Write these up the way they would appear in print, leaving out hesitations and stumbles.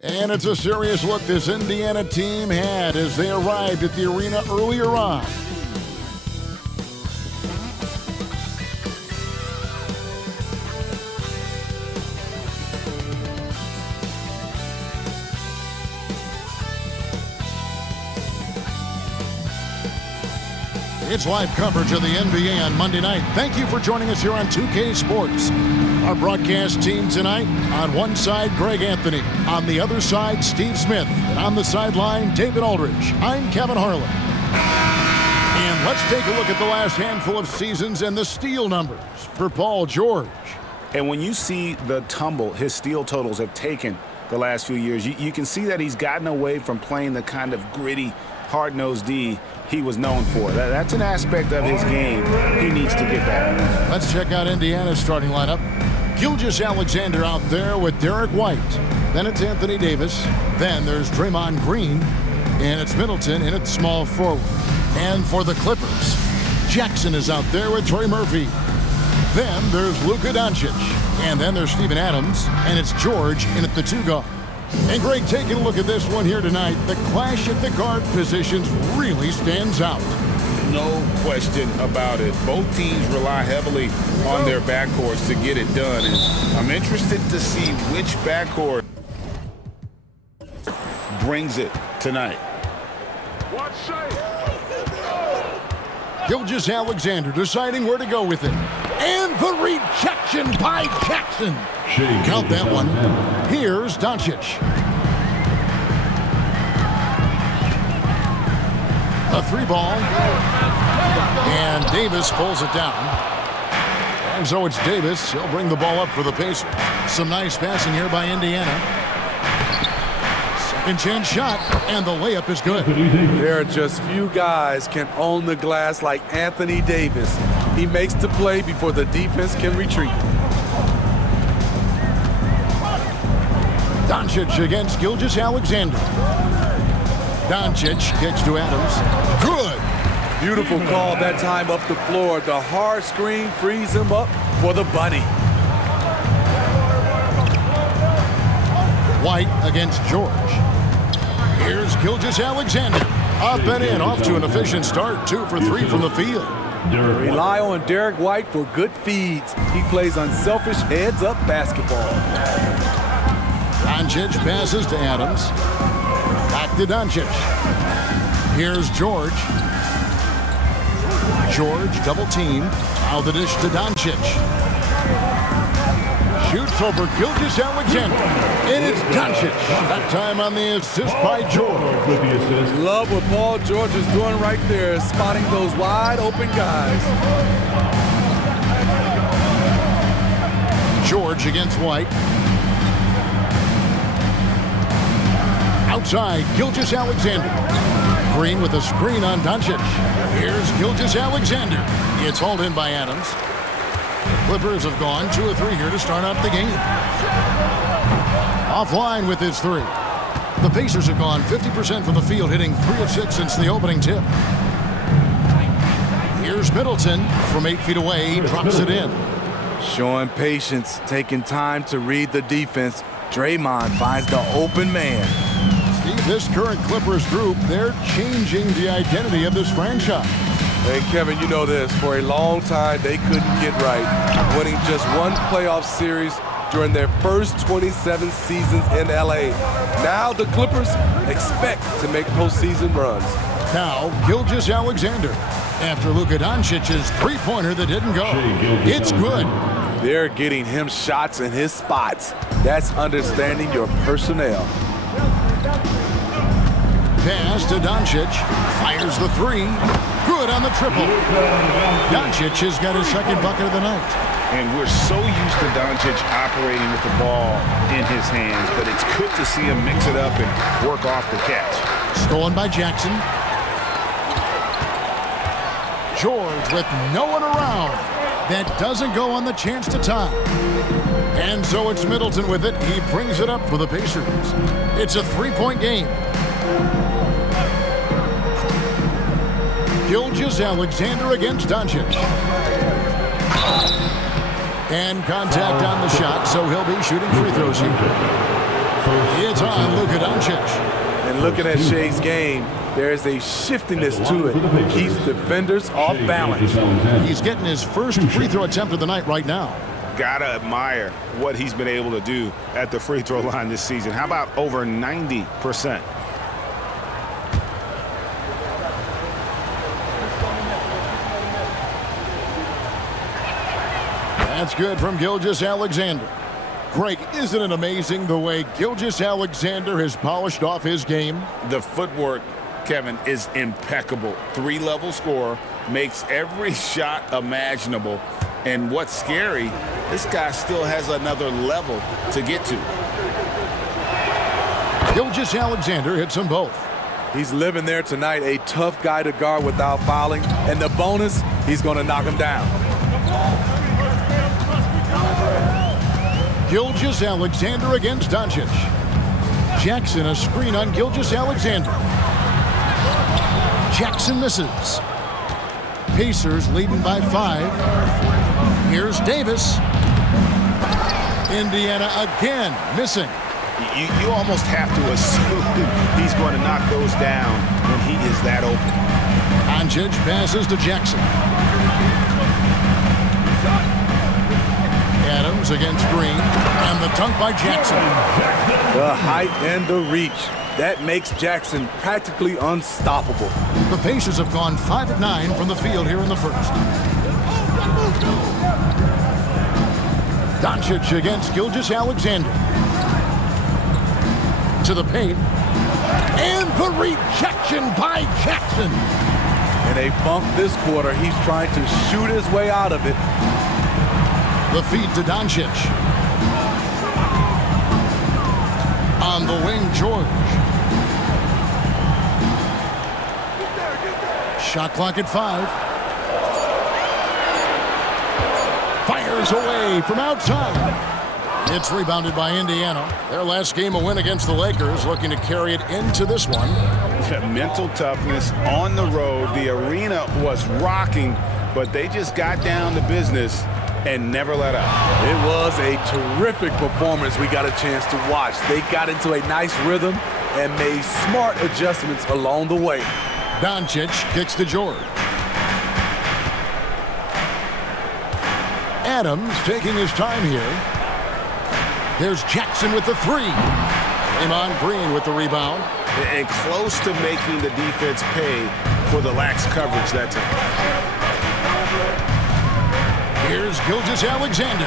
And it's a serious look this Indiana team had as they arrived at the arena earlier on. It's live coverage of the NBA on Monday night. Thank you for joining us here on 2K Sports. Our broadcast team tonight, on one side, Greg Anthony. On the other side, Steve Smith. And on the sideline, David Aldridge. I'm Kevin Harlan. And let's take a look at the last handful of seasons and the steal numbers for Paul George. And when you see the tumble his steal totals have taken the last few years, you can see that he's gotten away from playing the kind of gritty, hard-nosed D he was known for. That's an aspect of his game he needs to get back. Let's check out Indiana's starting lineup. Gilgeous-Alexander out there with Derek White. Then it's Anthony Davis. Then there's Draymond Green. And it's Middleton in at small forward. And for the Clippers, Jackson is out there with Trey Murphy. Then there's Luka Doncic. And then there's Steven Adams. And it's George in at the 2 guard. And Greg, taking a look at this one here tonight, the clash at the guard positions really stands out. No question about it. Both teams rely heavily on their backcourts to get it done. And I'm interested to see which backcourt brings it tonight. Gilgeous-Alexander deciding where to go with it. And the rejection by Jackson. Count that one. Here's Doncic. A 3-ball. And Davis pulls it down. And so it's Davis. He'll bring the ball up for the Pacers. Some nice passing here by Indiana. Second chance shot, and the layup is good. There are just few guys can own the glass like Anthony Davis. He makes the play before the defense can retreat. Doncic against Gilgeous-Alexander. Doncic kicks to Adams. Good. Beautiful call that time up the floor. The hard screen frees him up for the bunny. White against George. Here's Gilgeous-Alexander. Up and in, off to an efficient start. 2 for 3 from the field. Rely on Derek White for good feeds. He plays unselfish heads-up basketball. Doncic passes to Adams. Back to Doncic. Here's George. George double team. Now the dish to Doncic. Shoots over Gilgeous-Alexander. And it's Doncic. That time on the assist by George. Love what Paul George is doing right there, spotting those wide open guys. George against White. Outside, Gilgeous-Alexander. Green with a screen on Doncic. Here's Gilgeous-Alexander. It's hauled in by Adams. The Clippers have gone 2 of 3 here to start out the game. Offline with his 3. The Pacers have gone 50% from the field, hitting 3 of 6 since the opening tip. Here's Middleton from 8 feet away. He drops it in. Showing patience, taking time to read the defense. Draymond finds the open man. Steve, this current Clippers group, they're changing the identity of this franchise. Hey, Kevin, you know this. For a long time, they couldn't get right, winning just one playoff series during their first 27 seasons in L.A. Now the Clippers expect to make postseason runs. Now, Gilgeous-Alexander. After Luka Doncic's three-pointer that didn't go. It's good. They're getting him shots in his spots. That's understanding your personnel. Pass to Doncic. Fires the 3. Good on the triple. Doncic has got his second bucket of the night. And we're so used to Doncic operating with the ball in his hands, but it's good to see him mix it up and work off the catch. Stolen by Jackson. George with no one around. That doesn't go on the chance to tie. And so it's Middleton with it. He brings it up for the Pacers. It's a 3-point game. Gilgeous-Alexander against Doncic. And contact on the shot, so he'll be shooting free throws here. It's on Luka Doncic. And looking at Shea's game, there's a shiftiness to it. Keeps defenders off balance. He's getting his first free throw attempt of the night right now. Gotta admire what he's been able to do at the free throw line this season. How about over 90%? That's good from Gilgeous-Alexander. Greg, isn't it amazing the way Gilgeous-Alexander has polished off his game? The footwork, Kevin, is impeccable. Three-level scorer, makes every shot imaginable. And what's scary, this guy still has another level to get to. Gilgeous-Alexander hits them both. He's living there tonight, a tough guy to guard without fouling. And the bonus, he's going to knock him down. Gilgeous-Alexander against Doncic. Jackson a screen on Gilgeous-Alexander. Jackson misses. Pacers leading by 5. Here's Davis. Indiana again missing. You almost have to assume he's going to knock those down when he is that open. Doncic passes to Jackson. Adams against Green, and the dunk by Jackson. The height and the reach. That makes Jackson practically unstoppable. The Pacers have gone 5 of 9 from the field here in the first. Doncic against Gilgeous-Alexander. To the paint. And the rejection by Jackson. In a funk this quarter, he's trying to shoot his way out of it. The feed to Doncic. On the wing, George. Shot clock at 5. Fires away from outside. It's rebounded by Indiana. Their last game a win against the Lakers, looking to carry it into this one. Mental toughness on the road. The arena was rocking, but they just got down to business and never let up. It was a terrific performance we got a chance to watch. They got into a nice rhythm and made smart adjustments along the way. Doncic kicks to George. Adams taking his time here. There's Jackson with the 3. Draymond Green with the rebound. And close to making the defense pay for the lax coverage that time. Here's Gilgeous-Alexander.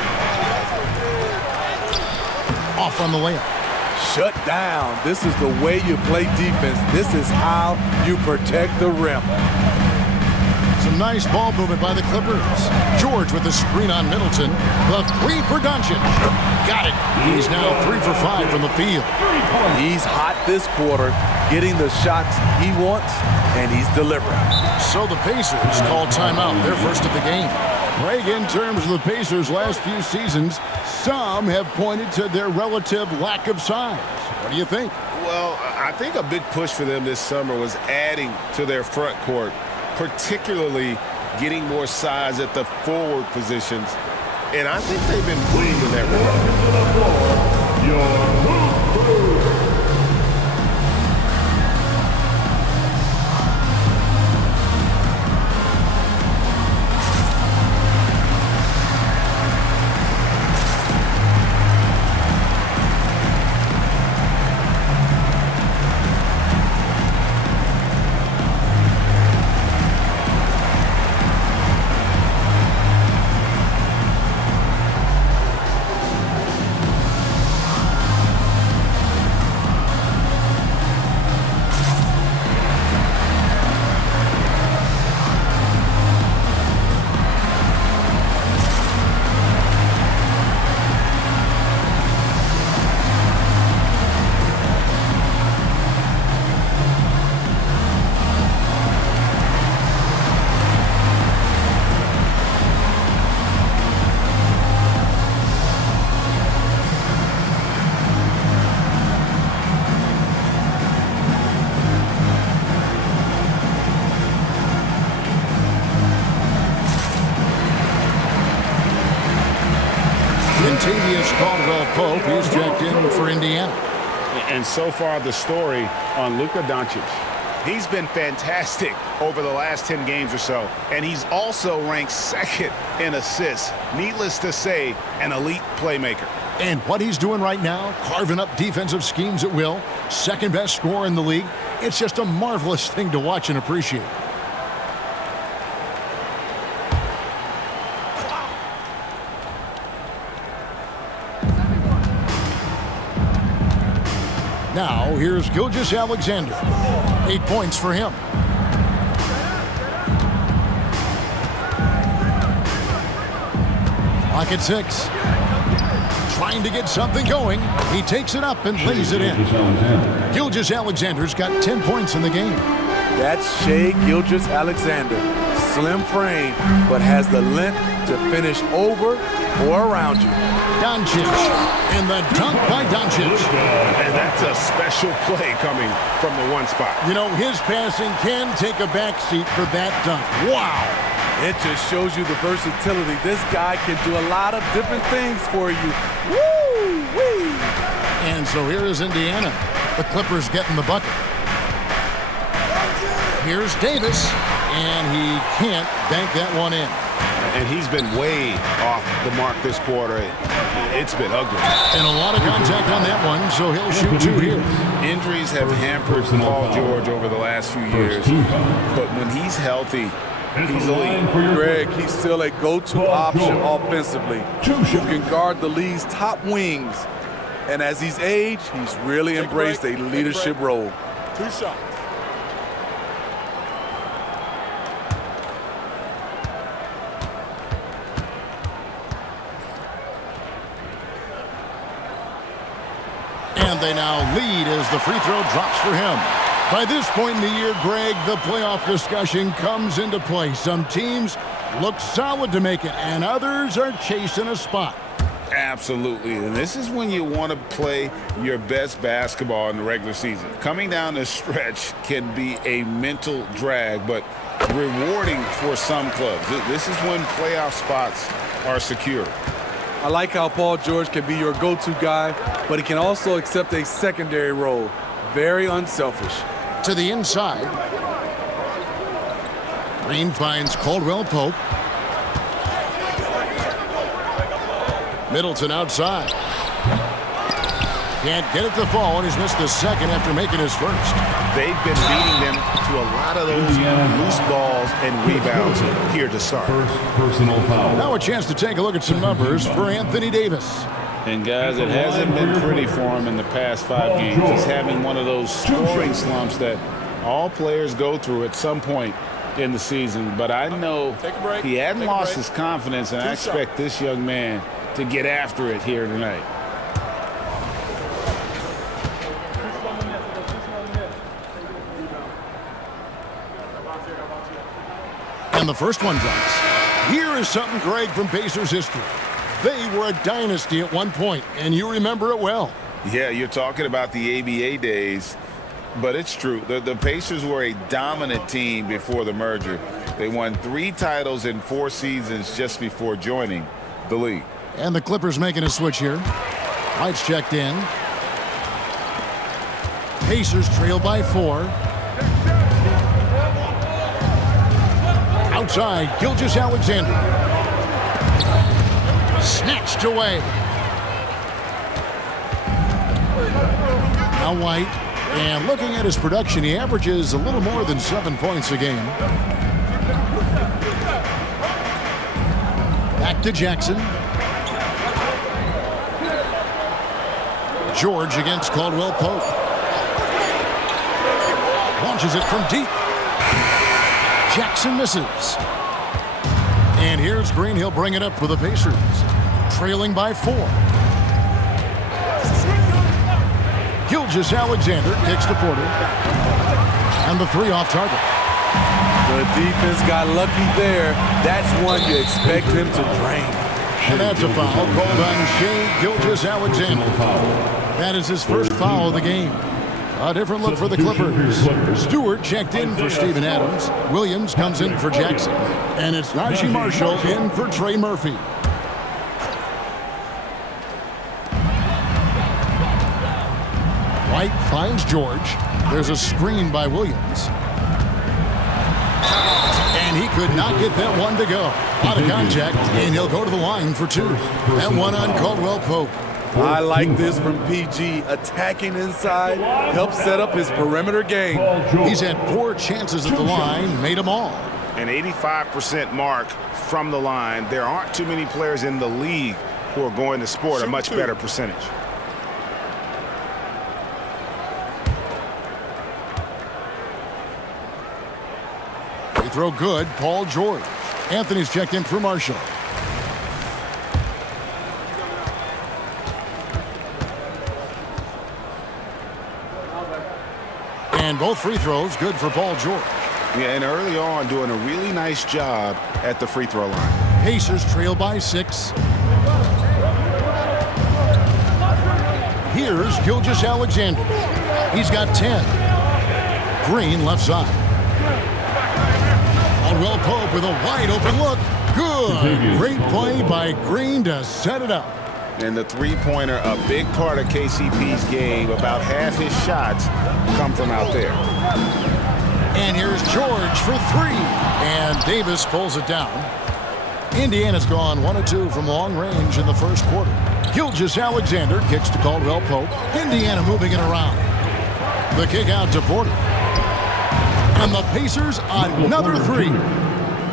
Off on the layup. Shut down. This is the way you play defense. This is how you protect the rim. Some nice ball movement by the Clippers. George with the screen on Middleton. The 3 for Doncic. Got it. He's now 3 for 5 from the field. He's hot this quarter, getting the shots he wants, and he's delivering. So the Pacers call timeout. They're first of the game. Greg, in terms of the Pacers' last few seasons, some have pointed to their relative lack of size. What do you think? Well, I think a big push for them this summer was adding to their front court, particularly getting more size at the forward positions. And I think they've been pleased in that regard. Caldwell-Pope, he's checked in for Indiana. And so far, the story on Luka Doncic. He's been fantastic over the last 10 games or so, and he's also ranked second in assists. Needless to say, an elite playmaker. And what he's doing right now, carving up defensive schemes at will, second best scorer in the league, it's just a marvelous thing to watch and appreciate. Now, here's Gilgeous-Alexander. 8 points for him. Clock at 6. Trying to get something going. He takes it up and lays it in. Gilgeous-Alexander's got 10 points in the game. That's Shai Gilgeous-Alexander. Slim frame, but has the length to finish over or around you. Doncic, and the dunk by Doncic. And that's a special play coming from the one spot. You know, his passing can take a backseat for that dunk. Wow. It just shows you the versatility. This guy can do a lot of different things for you. Woo-wee. And so here is Indiana. The Clippers getting the bucket. Here's Davis, and he can't bank that one in. And he's been way off the mark this quarter. It's been ugly. And a lot of contact on that one, so he'll shoot 2 here. Injuries have hampered Paul George over the last few years. But when he's healthy, he's elite. Greg, he's still a go-to option offensively. Who can guard the league's top wings. And as he's aged, he's really embraced a leadership role. 2 shots. And they now lead as the free throw drops for him. By this point in the year, Greg, the playoff discussion comes into play. Some teams look solid to make it, and others are chasing a spot. Absolutely. And this is when you want to play your best basketball in the regular season. Coming down the stretch can be a mental drag, but rewarding for some clubs. This is when playoff spots are secure. I like how Paul George can be your go-to guy, but he can also accept a secondary role. Very unselfish. To the inside. Green finds Caldwell Pope. Middleton outside. Can't get it to fall, and he's missed the second after making his first. They've been beating them to a lot of those loose balls and rebounds here to start. First personal foul. Now a chance to take a look at some numbers for Anthony Davis. And guys, it hasn't been pretty for him in the past 5 games. He's having one of those scoring slumps that all players go through at some point in the season. But I know he hadn't lost his confidence, and I expect this young man to get after it here tonight. And the first one drops. Here is something, Greg, from Pacers history. They were a dynasty at one point, and you remember it well. Yeah, you're talking about the ABA days, but it's true. The Pacers were a dominant team before the merger. They won 3 titles in 4 seasons just before joining the league. And the Clippers making a switch here. White's checked in. Pacers trail by 4. Outside, Gilgeous-Alexander. Snatched away. Now White. And looking at his production, he averages a little more than 7 points a game. Back to Jackson. George against Caldwell Pope. Launches it from deep. Jackson misses. And here's Green. He'll bring it up for the Pacers. Trailing by 4. Gilgeous-Alexander kicks to Porter. And the 3 off target. The defense got lucky there. That's one you expect him to drain. And that's a foul called on Shai Gilgeous-Alexander. That is his first foul of the game. A different look for the Clippers. Stewart checked in for Steven Adams. Williams comes in for Jackson. And it's Najee Marshall in for Trey Murphy. White finds George. There's a screen by Williams. And he could not get that one to go. Out of contact, and he'll go to the line for 2. And one on Caldwell Pope. I like this from PG. Attacking inside, helps set up his perimeter game. He's had 4 chances at the line, made them all. An 85% mark from the line. There aren't too many players in the league who are going to sport a much better percentage. They throw good, Paul George. Anthony's checked in for Marshall. And both free throws good for Paul George. Yeah, and early on doing a really nice job at the free throw line. Pacers trail by 6. Here's Gilgeous-Alexander. He's got 10. Green left side. Caldwell Pope with a wide open look. Good. Great play by Green to set it up. And the three-pointer, a big part of KCP's game. About half his shots come from out there. And here's George for 3. And Davis pulls it down. Indiana's gone 1 of 2 from long range in the first quarter. Gilgeous-Alexander kicks to Caldwell Pope. Indiana moving it around. The kick out to Porter. And the Pacers another 3.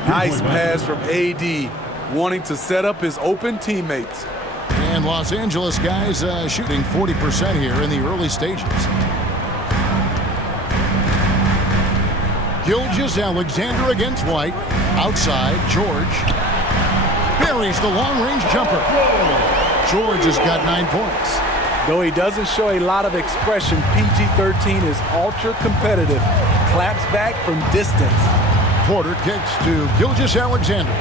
Nice pass from AD, wanting to set up his open teammates. And Los Angeles guys shooting 40% here in the early stages. Gilgeous-Alexander against White. Outside, George. Buries the long-range jumper. George has got 9 points. Though he doesn't show a lot of expression, PG-13 is ultra-competitive. Claps back from distance. Porter kicks to Gilgeous-Alexander.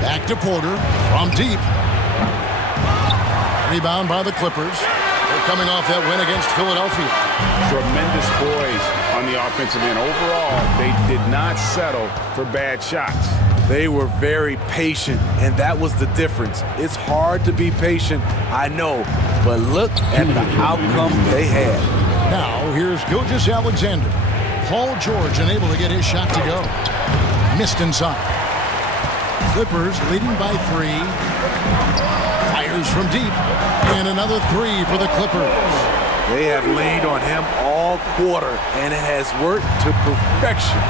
Back to Porter from deep. Rebound by the Clippers. They're coming off that win against Philadelphia. Tremendous poise on the offensive end. Overall, they did not settle for bad shots. They were very patient, and that was the difference. It's hard to be patient, I know, but look at the outcome they had. Now, here's Gilgeous-Alexander. Paul George unable to get his shot to go. Missed inside. Clippers leading by 3. Fires from deep. And another 3 for the Clippers. They have leaned on him all quarter, and it has worked to perfection.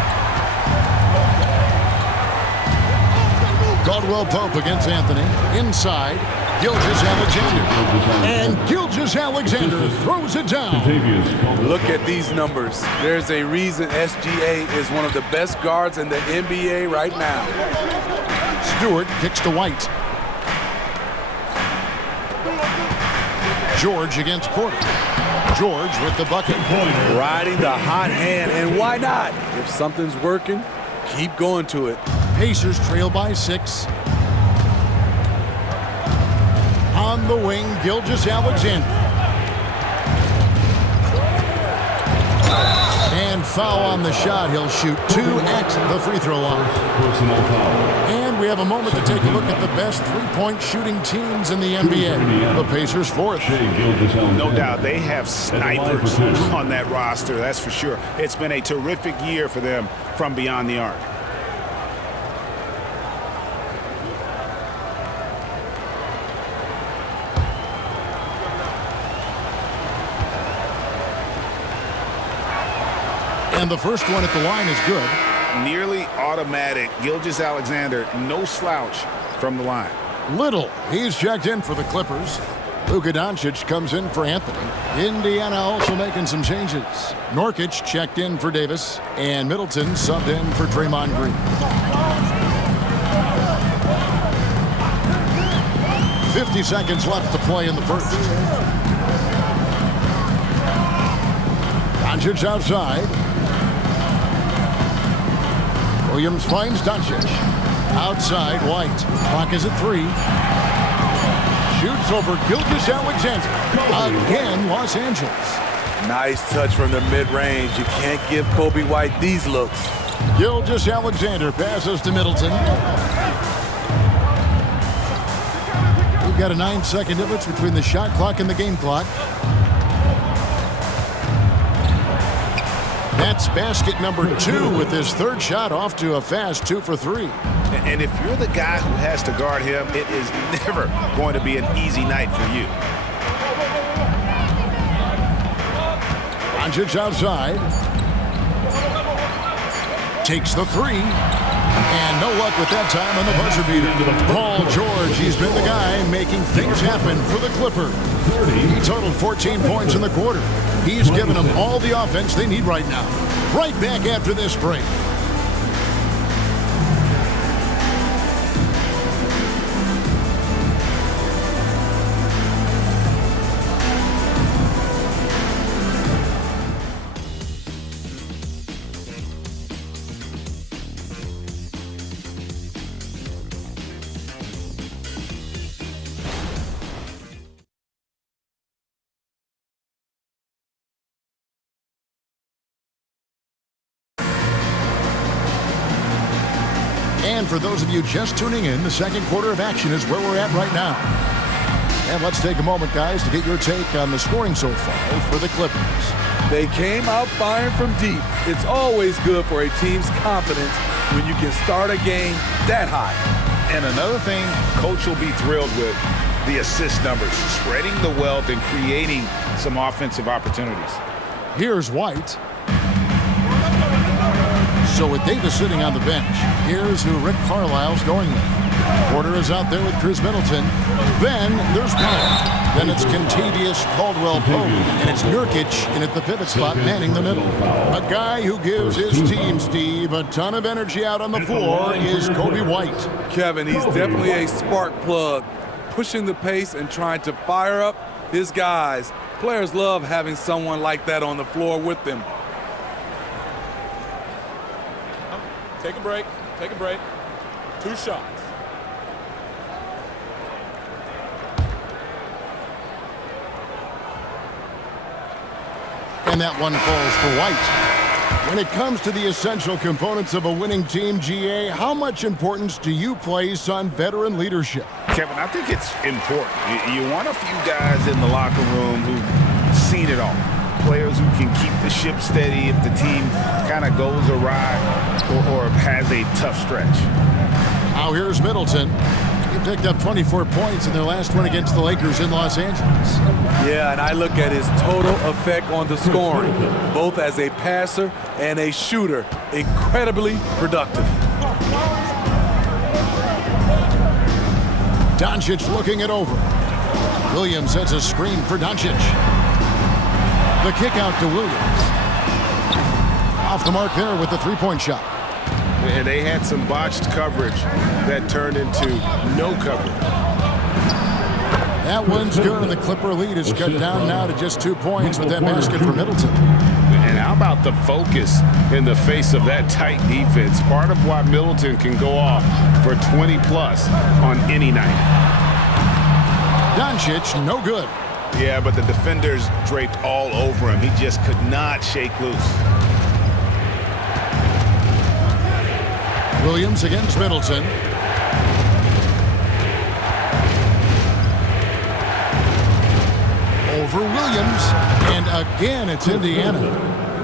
Caldwell Pope against Anthony. Inside, Gilgeous-Alexander. And Gilgeous-Alexander throws it down. Look at these numbers. There's a reason SGA is one of the best guards in the NBA right now. Stewart kicks to White. George against Porter. George with the bucket. Riding the hot hand, and why not? If something's working, keep going to it. Pacers trail by 6. On the wing, Gilgeous-Alexander. And foul on the shot. He'll shoot 2 at the free throw line. And we have a moment to take a look at the best three-point shooting teams in the NBA. The Pacers 4th. No doubt they have snipers on that roster, that's for sure. It's been a terrific year for them from beyond the arc. And the first one at the line is good. Nearly automatic. Gilgeous-Alexander, no slouch from the line. Little, he's checked in for the Clippers. Luka Doncic comes in for Anthony. Indiana also making some changes. Nurkic checked in for Davis, and Middleton subbed in for Draymond Green. 50 seconds left to play in the first. Doncic outside. Williams finds Doncic. Outside, White. Clock is at 3. Shoots over Gilgeous-Alexander. Again, Los Angeles. Nice touch from the mid-range. You can't give Kobe White these looks. Gilgeous-Alexander passes to Middleton. We've got a 9-second difference between the shot clock and the game clock. That's basket number 2 with his third shot off to a fast 2 for 3. And if you're the guy who has to guard him, it is never going to be an easy night for you. Doncic outside. Takes the 3. And no luck with that time on the buzzer beater. Paul George, he's been the guy making things happen for the Clippers. He totaled 14 points in the quarter. He's given them all the offense they need right now. Right back after this break. And for those of you just tuning in, the second quarter of action is where we're at right now. And let's take a moment, guys, to get your take on the scoring so far for the Clippers. They came out firing from deep. It's always good for a team's confidence when you can start a game that high. And another thing Coach will be thrilled with, the assist numbers, spreading the wealth and creating some offensive opportunities. Here's White. So with Davis sitting on the bench, here's who Rick Carlisle's going with. Porter is out there with Chris Middleton. Then there's Powell. Then it's Contavious Caldwell-Pope. And it's Nurkic in at the pivot spot manning the middle. A guy who gives his team, Steve, a ton of energy out on the floor is Kobe White. Kevin, he's definitely a spark plug, pushing the pace and trying to fire up his guys. Players love having someone like that on the floor with them. Take a break. Take a break. 2 shots. And that one falls for White. When it comes to the essential components of a winning team, GA, how much importance do you place on veteran leadership? Kevin, I think it's important. You want a few guys in the locker room who've seen it all. Players who can keep the ship steady if the team kind of goes awry or has a tough stretch. Now here's Middleton. He picked up 24 points in their last one against the Lakers in Los Angeles. Yeah, and I look at his total effect on the scoring, both as a passer and a shooter. Incredibly productive. Doncic looking it over. Williams sets a screen for Doncic. The kick out to Williams. Off the mark there with the three-point shot. And they had some botched coverage that turned into no coverage. That one's good, and the Clipper lead is cut down now to just 2 points with that basket for Middleton. And how about the focus in the face of that tight defense? Part of why Middleton can go off for 20-plus on any night. Doncic, no good. Yeah, but the defenders draped all over him. He just could not shake loose. Williams against Middleton. Over Williams, and again it's Indiana.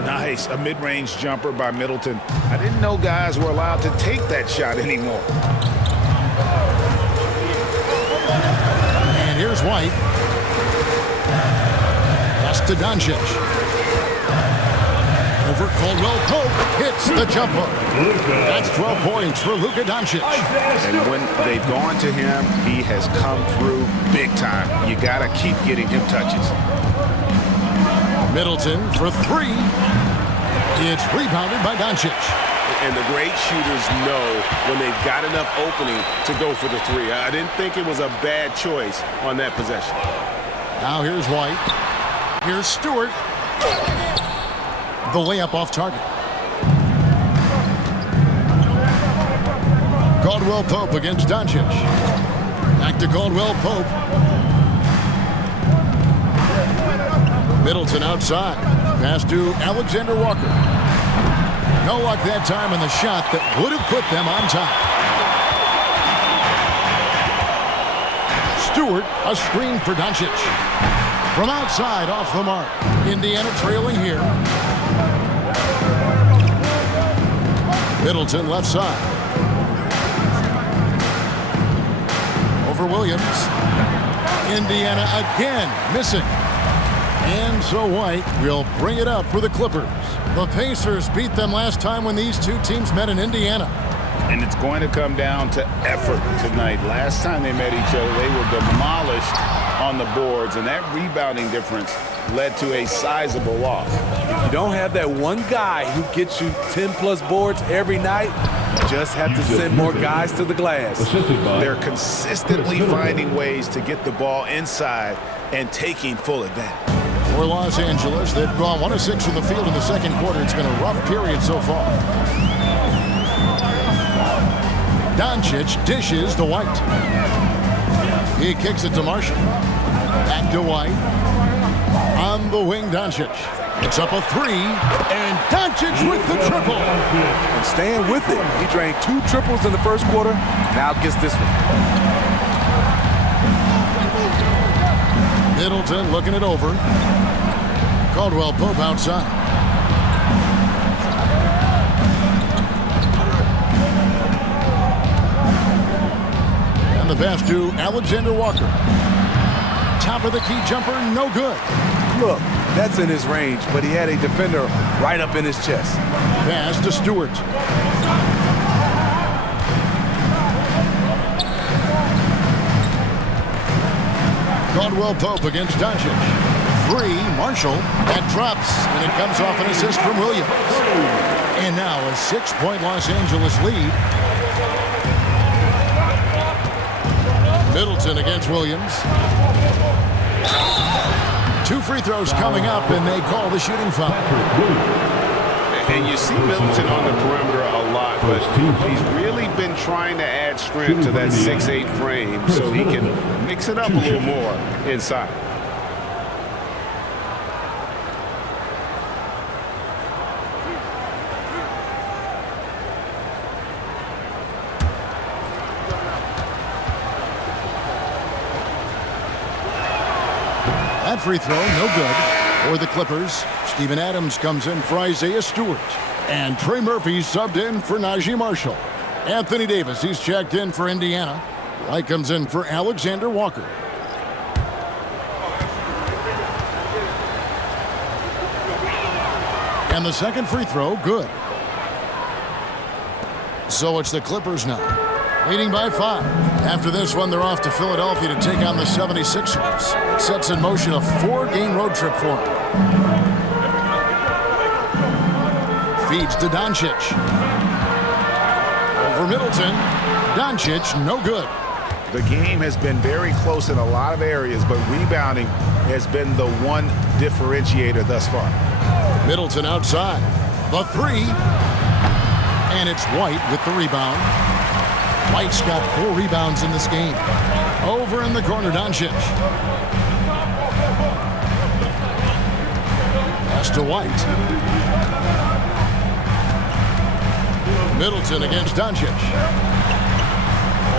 Nice, a mid-range jumper by Middleton. I didn't know guys were allowed to take that shot anymore. And here's White. Pass to Doncic. Over Caldwell-Pope, hits the jumper. That's 12 points for Luka Doncic. And when they've gone to him, he has come through big time. You got to keep getting him touches. Middleton for 3. It's rebounded by Doncic. And the great shooters know when they've got enough opening to go for the 3. I didn't think it was a bad choice on that possession. Now here's White. Here's Stewart. The layup off target. Caldwell-Pope against Doncic. Back to Caldwell-Pope. Middleton outside. Pass to Alexander Walker. No luck that time on the shot that would have put them on top. Stewart, a screen for Doncic. From outside, off the mark. Indiana trailing here. Middleton left side. Over Williams. Indiana again missing. And so White will bring it up for the Clippers. The Pacers beat them last time when these two teams met in Indiana. And it's going to come down to effort tonight. Last time they met each other, they were demolished on the boards, and that rebounding difference led to a sizable loss. If you don't have that one guy who gets you 10-plus boards every night, you just have to send more guys to the glass. They're consistently finding ways to get the ball inside and taking full advantage. For Los Angeles, they've gone 1 of 6 from the field in the second quarter. It's been a rough period so far. Doncic dishes to White. He kicks it to Marshall. Back to White. On the wing, Doncic. It's up a 3, and Doncic with the triple. And staying with it. He drained 2 triples in the first quarter. Now gets this one. Middleton looking it over. Caldwell Pope outside. The pass to Alexander Walker. Top of the key jumper, no good. Look, that's in his range, but he had a defender right up in his chest. Pass to Stewart. Caldwell Pope against Doncic. 3, Marshall. That drops, and it comes off an assist from Williams. And now a 6-point Los Angeles lead. Middleton against Williams. 2 free throws coming up, and they call the shooting foul. And you see Middleton on the perimeter a lot, but he's really been trying to add strength to that 6'8" frame so he can mix it up a little more inside. That free throw, no good. For the Clippers, Steven Adams comes in for Isaiah Stewart. And Trey Murphy subbed in for Najee Marshall. Anthony Davis, he's checked in for Indiana. White comes in for Alexander Walker. And the second free throw, good. So it's the Clippers now, leading by 5. After this one, they're off to Philadelphia to take on the 76ers. It sets in motion a 4-game road trip for them. Feeds to Doncic. Over Middleton. Doncic, no good. The game has been very close in a lot of areas, but rebounding has been the one differentiator thus far. Middleton outside. The 3. And it's White with the rebound. White's got 4 rebounds in this game. Over in the corner, Doncic. Pass to White. Middleton against Doncic.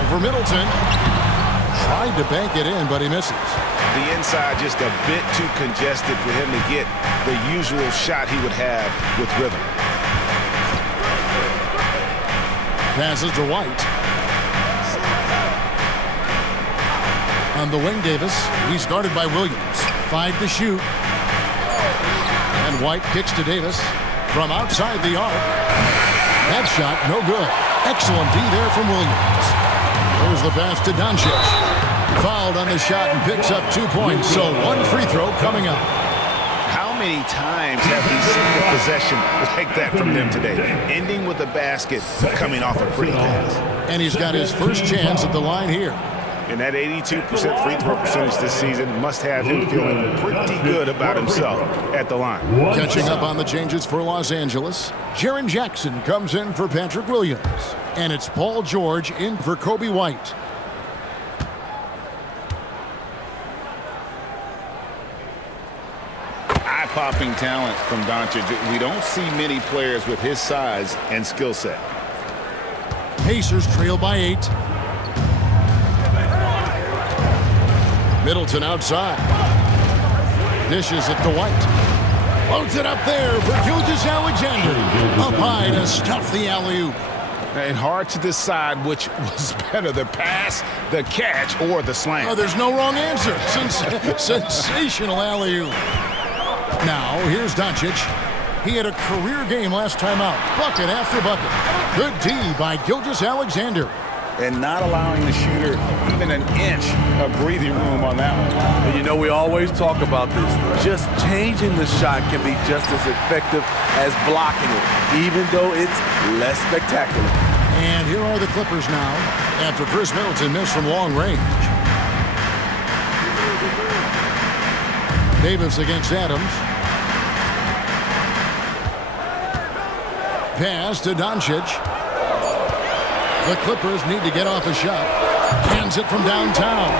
Over Middleton. Tried to bank it in, but he misses. The inside just a bit too congested for him to get the usual shot he would have with rhythm. Passes to White. On the wing, Davis. He's guarded by Williams. 5 to shoot. And White kicks to Davis from outside the arc. That shot, no good. Excellent D there from Williams. There's the pass to Doncic. Fouled on the shot and picks up 2 points. So 1 free throw coming up. How many times have we seen a possession like that from them today? Ending with a basket, coming off a pretty pass. And he's got his first chance at the line here. And that 82% free throw percentage this season must have him feeling pretty good about himself at the line. Catching up on the changes for Los Angeles, Jaren Jackson comes in for Patrick Williams. And it's Paul George in for Kobe White. Eye-popping talent from Doncic. We don't see many players with his size and skill set. Pacers trail by 8. Middleton outside. Dishes it to White. Floats it up there for Gilgeous-Alexander. Up high to stuff the alley-oop. And hard to decide which was better, the pass, the catch, or the slam. Oh, there's no wrong answer. Sensational alley-oop. Now, here's Doncic. He had a career game last time out. Bucket after bucket. Good D by Gilgeous-Alexander. And not allowing the shooter even an inch of breathing room on that one. And you know, we always talk about this. Just changing the shot can be just as effective as blocking it, even though it's less spectacular. And here are the Clippers now after Chris Middleton missed from long range. Davis against Adams. Pass to Doncic. The Clippers need to get off a shot. Hands it from downtown.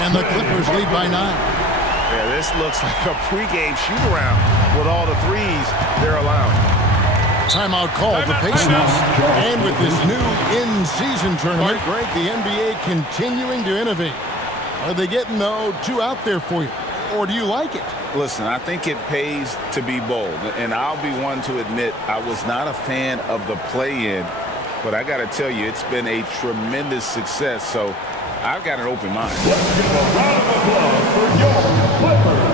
And the Clippers lead by 9. Yeah, this looks like a pregame shoot-around with all the threes they're allowing. Timeout called the Pacers. And with this new in-season tournament, Greg, the NBA continuing to innovate. Are they getting, though, too out there for you? Or do you like it? Listen, I think it pays to be bold. And I'll be one to admit I was not a fan of the play-in. But I got to tell you, it's been a tremendous success, so I've got an open mind. Let's give a round of applause for your Clippers.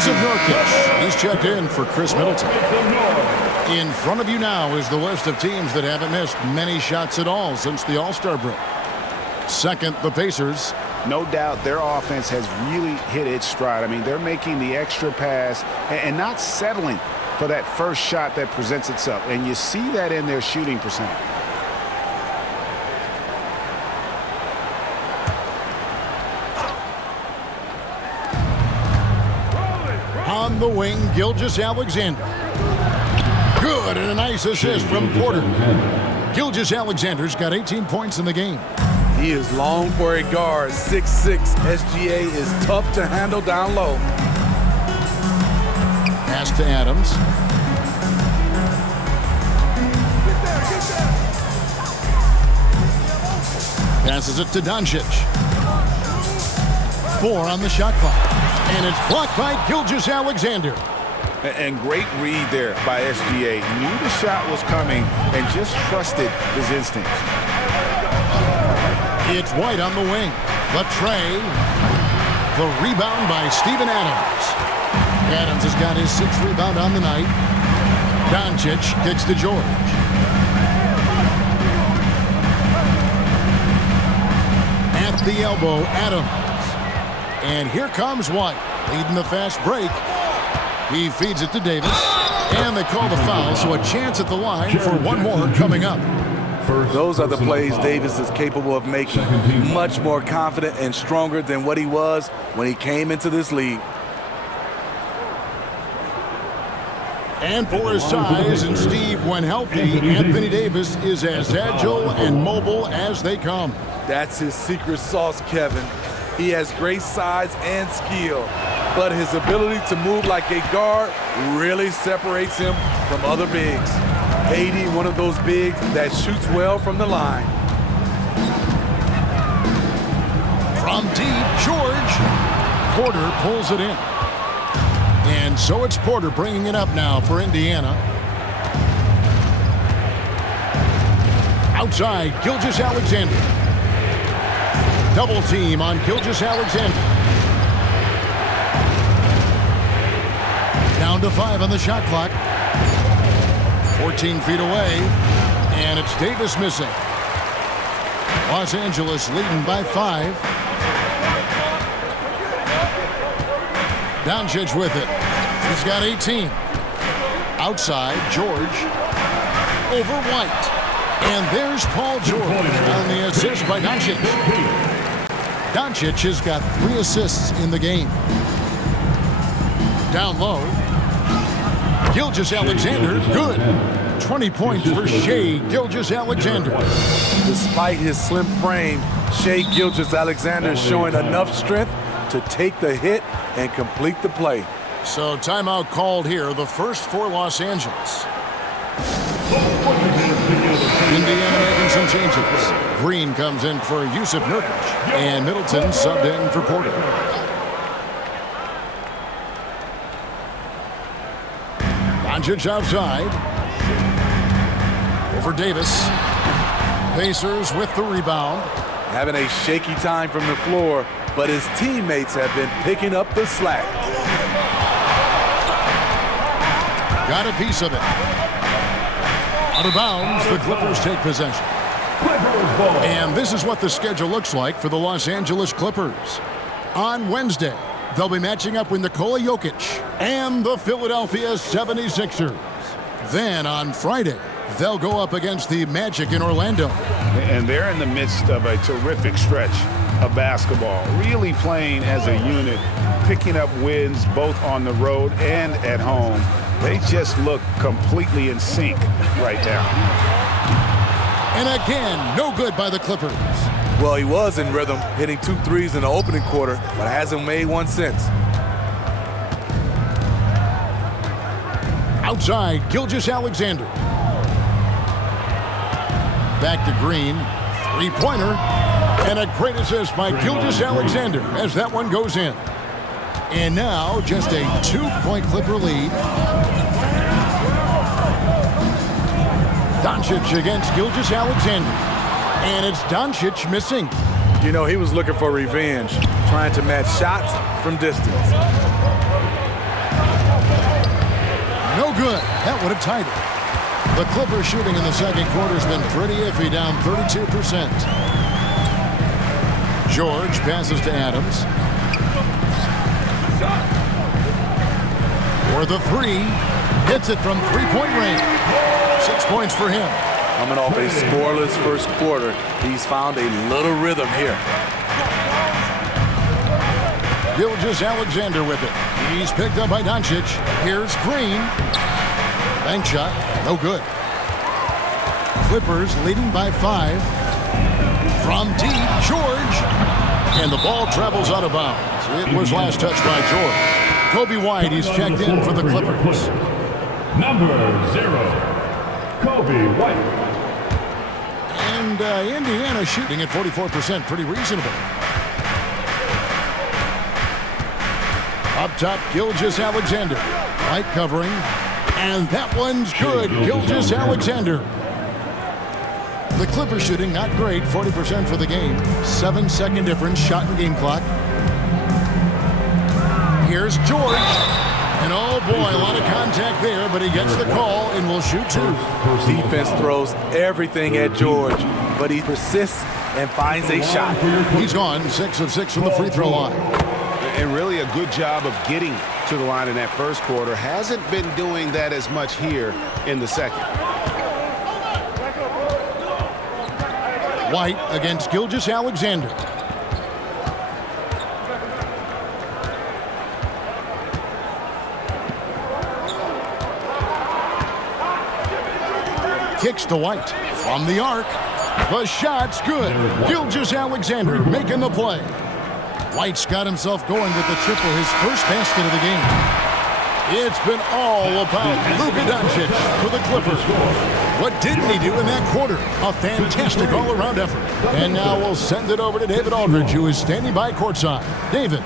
Of Nurkic. He's checked in for Chris Middleton. In front of you now is the list of teams that haven't missed many shots at all since the All-Star break. Second, the Pacers. No doubt their offense has really hit its stride. I mean, they're making the extra pass and not settling for that first shot that presents itself. And you see that in their shooting percentage. On the wing, Gilgeous-Alexander. Good, and a nice assist from Porter. Gilgeous-Alexander's got 18 points in the game. He is long for a guard. 6'6". SGA is tough to handle down low. Pass to Adams. Passes it to Doncic. 4 on the shot clock. And it's blocked by Gilgeous-Alexander. And great read there by SGA. Knew the shot was coming and just trusted his instincts. It's White on the wing. The tray. The rebound by Steven Adams. Adams has got his 6th rebound on the night. Doncic kicks to George. At the elbow, Adams. And here comes White, leading the fast break. He feeds it to Davis. And they call the foul, so a chance at the line for one more coming up. Those are the plays Davis is capable of making. Much more confident and stronger than what he was when he came into this league. And for his size, and Steve, when healthy, Anthony Davis is as agile and mobile as they come. That's his secret sauce, Kevin. He has great size and skill, but his ability to move like a guard really separates him from other bigs. 80, one of those bigs that shoots well from the line. From deep, George. Porter pulls it in. And so it's Porter bringing it up now for Indiana. Outside, Gilgeous-Alexander. Double team on Gilgeous-Alexander. Down to 5 on the shot clock. 14 feet away, and it's Davis missing. Los Angeles leading by 5. Doncic with it. He's got 18. Outside, George. Over White. And there's Paul George on the assist by Doncic. Doncic has got 3 assists in the game. Down low. Gilgeous-Alexander, good. 20 points for Shai Gilgeous-Alexander. Despite his slim frame, Shai Gilgeous-Alexander is showing enough strength to take the hit and complete the play. So timeout called here, the first for Los Angeles. Indiana making some changes. Green comes in for Yusuf Nurkic, and Middleton subbed in for Porter. Doncic outside. Over Davis. Pacers with the rebound. Having a shaky time from the floor, but his teammates have been picking up the slack. Got a piece of it. Out of bounds, the Clippers take possession. And this is what the schedule looks like for the Los Angeles Clippers. On Wednesday, they'll be matching up with Nikola Jokic and the Philadelphia 76ers. Then on Friday, they'll go up against the Magic in Orlando. And they're in the midst of a terrific stretch of basketball, really playing as a unit, picking up wins both on the road and at home. They just look completely in sync right now. And again, no good by the Clippers. Well, he was in rhythm, hitting 2 threes in the opening quarter, but hasn't made one since. Outside, Gilgeous-Alexander. Back to Green. 3-pointer. And a great assist by Gilgeous-Alexander as that one goes in. And now just a 2-point Clipper lead. Doncic against Gilgeous-Alexander. And it's Doncic missing. You know, he was looking for revenge, trying to match shots from distance. No good. That would have tied it. The Clippers shooting in the second quarter has been pretty iffy, down 32%. George passes to Adams. For the 3, hits it from 3-point range. 6 points for him. Coming off a scoreless first quarter, he's found a little rhythm here. Gilgeous-Alexander with it. He's picked up by Doncic. Here's Green. Bank shot, no good. Clippers leading by 5. From deep, George. And the ball travels out of bounds. It was last touched by George. Kobe White, he's checked in for the Clippers. Number 0, Kobe White. And Indiana shooting at 44%, pretty reasonable. Up top, Gilgeous-Alexander. White covering. And that one's good. Gilgeous-Alexander. The Clippers shooting not great, 40% for the game. 7-second difference, shot and game clock. Here's George. And oh boy, a lot of contact there, but he gets the call and will shoot 2. Defense throws everything at George, but he persists and finds a shot. He's gone 6 of 6 from the free throw line. And really a good job of getting to the line in that first quarter. Hasn't been doing that as much here in the second. White against Gilgeous-Alexander. Kicks to White from the arc. The shot's good. Gilgeous-Alexander making the play. White's got himself going with the triple, his first basket of the game. It's been all about Luka Doncic for the Clippers. What didn't he do in that quarter? A fantastic all-around effort. And now we'll send it over to David Aldridge, who is standing by courtside. David.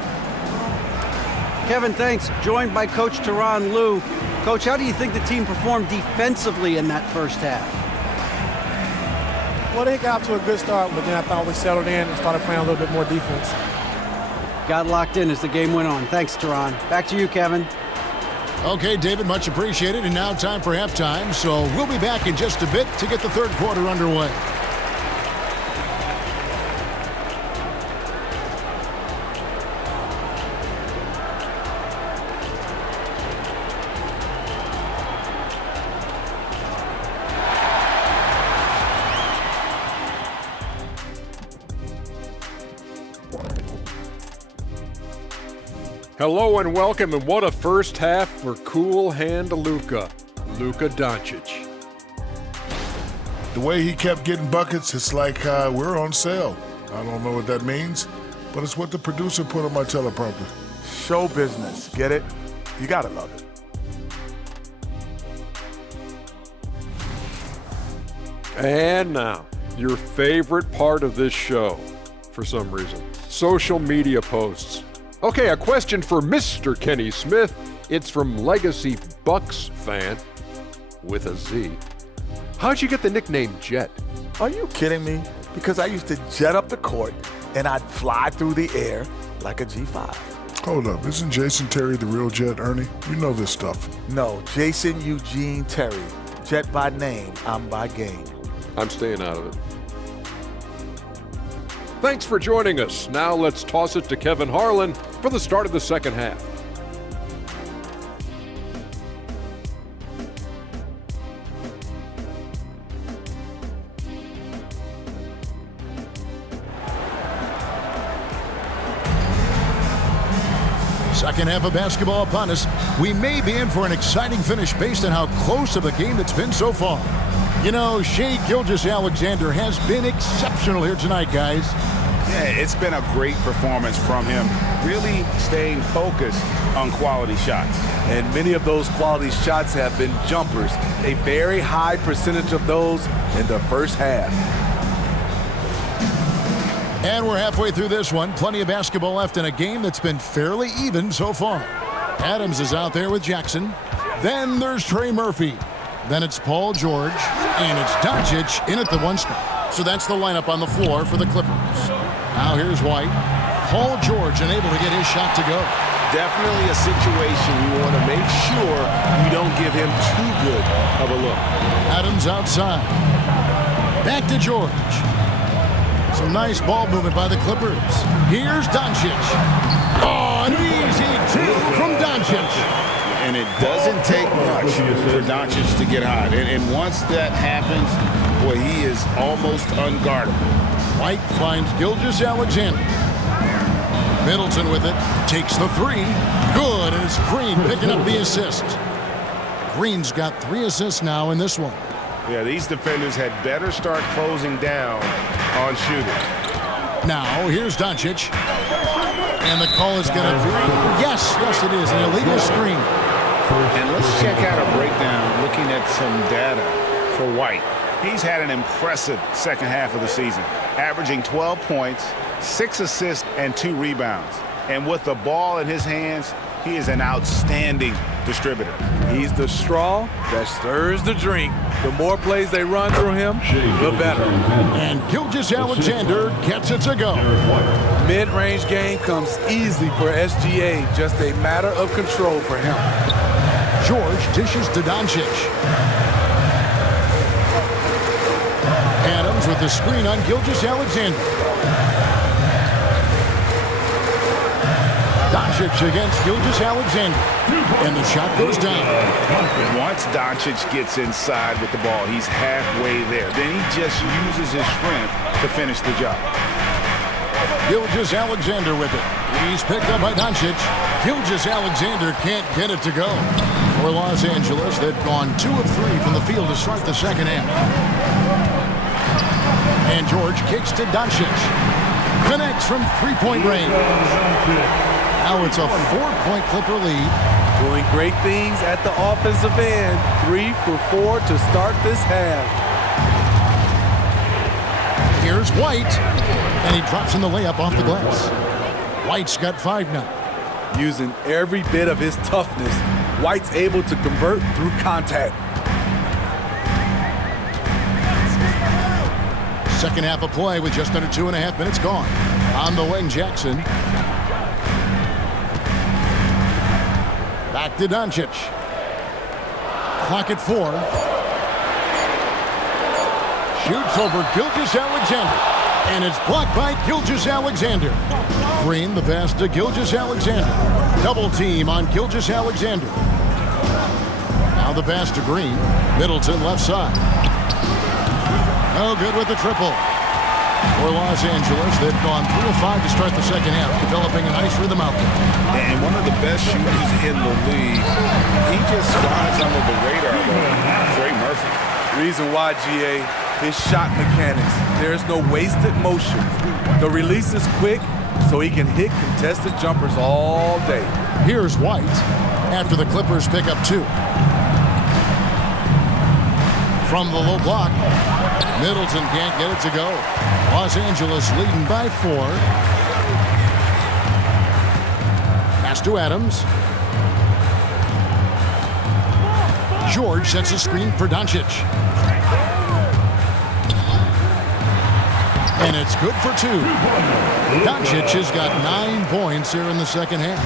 Kevin, thanks. Joined by Coach Tyronn Lue. Coach, how do you think the team performed defensively in that first half? Well, they got off to a good start, but then I thought we settled in and started playing a little bit more defense. Got locked in as the game went on. Thanks, Tyronn. Back to you, Kevin. Okay, David, much appreciated. And now time for halftime. So we'll be back in just a bit to get the third quarter underway. Hello and welcome, and what a first half for Cool Hand Luka Doncic. The way he kept getting buckets, it's like we're on sale. I don't know what that means, but it's what the producer put on my teleprompter. Show business, get it? You gotta love it. And now, your favorite part of this show, for some reason, social media posts. Okay, a question for Mr. Kenny Smith. It's from Legacy Bucks fan with a Z. How'd you get the nickname Jet? Are you kidding me? Because I used to jet up the court and I'd fly through the air like a G5. Hold up, isn't Jason Terry the real Jet, Ernie? You know this stuff. No, Jason Eugene Terry. Jet by name, I'm by game. I'm staying out of it. Thanks for joining us. Now let's toss it to Kevin Harlan for the start of the second half. Second half of basketball upon us. We may be in for an exciting finish based on how close of a game it's been so far. You know, Shai Gilgeous-Alexander has been exceptional here tonight, guys. Yeah, it's been a great performance from him, really staying focused on quality shots. And many of those quality shots have been jumpers, a very high percentage of those in the first half. And we're halfway through this one. Plenty of basketball left in a game that's been fairly even so far. Adams is out there with Jackson. Then there's Trey Murphy. Then it's Paul George. And it's Doncic in at the one spot. So that's the lineup on the floor for the Clippers. Now here's White. Paul George unable to get his shot to go. Definitely a situation you want to make sure you don't give him too good of a look. Adams outside. Back to George. Some nice ball movement by the Clippers. Here's Doncic. Oh, an easy two from Doncic. And it doesn't take much for Doncic to get hot. And once that happens, boy, he is almost unguardable. White finds Gilgeous-Alexander. Middleton with it. Takes the three. Good, and it's Green picking up the assist. Green's got 3 assists now in this one. Yeah, these defenders had better start closing down on shooting. Now, here's Doncic. And the call is going to be, yes, it is, an illegal screen. And let's check out a breakdown looking at some data for White. He's had an impressive second half of the season, averaging 12 points, 6 assists, and 2 rebounds. And with the ball in his hands, he is an outstanding distributor. He's the straw that stirs the drink. The more plays they run through him, the better. And Gilgeous-Alexander gets it to go. Mid-range game comes easy for SGA, just a matter of control for him. George dishes to Doncic. Adams with the screen on Gilgeous-Alexander. Doncic against Gilgeous-Alexander. And the shot goes down. Once Doncic gets inside with the ball, he's halfway there. Then he just uses his strength to finish the job. Gilgeous-Alexander with it. He's picked up by Doncic. Gilgeous-Alexander can't get it to go. For Los Angeles, they've gone 2 of 3 from the field to start the second half. And George kicks to Doncic. Connects from three-point range. Now it's a 4-point Clipper lead. Doing great things at the offensive end. 3 for 4 to start this half. Here's White. And he drops in the layup off the glass. White's got 5 now. Using every bit of his toughness, White's able to convert through contact. Second half of play with just under 2.5 minutes gone. On the wing, Jackson. Back to Doncic. Clock at 4. Shoots over Gilgeous-Alexander. And it's blocked by Gilgeous-Alexander. Green, the pass to Gilgeous-Alexander. Double team on Gilgeous-Alexander. Now the pass to Green. Middleton left side. No good with the triple. For Los Angeles, they've gone 3 of 5 to start the second half, developing a nice rhythm out there. And one of the best shooters in the league. He just flies under the radar, though. Trey Murphy. Reason why, GA, his shot mechanics. There's no wasted motion. The release is quick, so he can hit contested jumpers all day. Here's White after the Clippers pick up 2. From the low block, Middleton can't get it to go. Los Angeles leading by 4. Pass to Adams. George sets a screen for Doncic. And it's good for 2. Doncic has got 9 points here in the second half.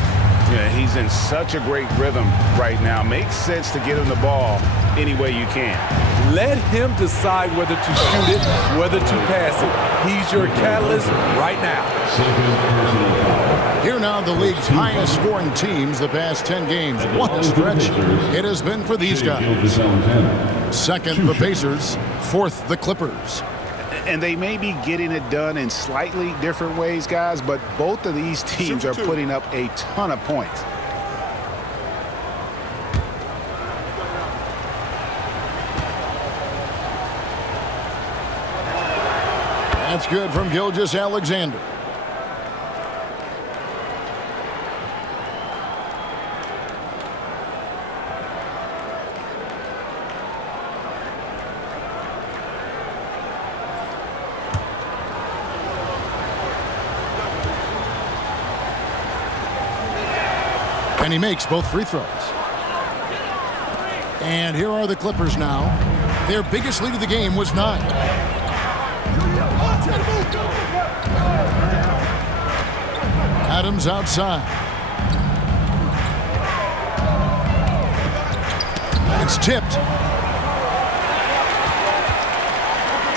Yeah, he's in such a great rhythm right now. Makes sense to get him the ball any way you can. Let him decide whether to shoot it, whether to pass it. He's your catalyst right now. Here now the league's highest scoring teams the past 10 games. What a stretch it has been for these guys. Second, the Pacers. Fourth, the Clippers. And they may be getting it done in slightly different ways, guys, but both of these teams are putting up a ton of points. That's good from Gilgeous-Alexander. And he makes both free throws. And here are the Clippers now. Their biggest lead of the game was 9. Adams outside. It's tipped.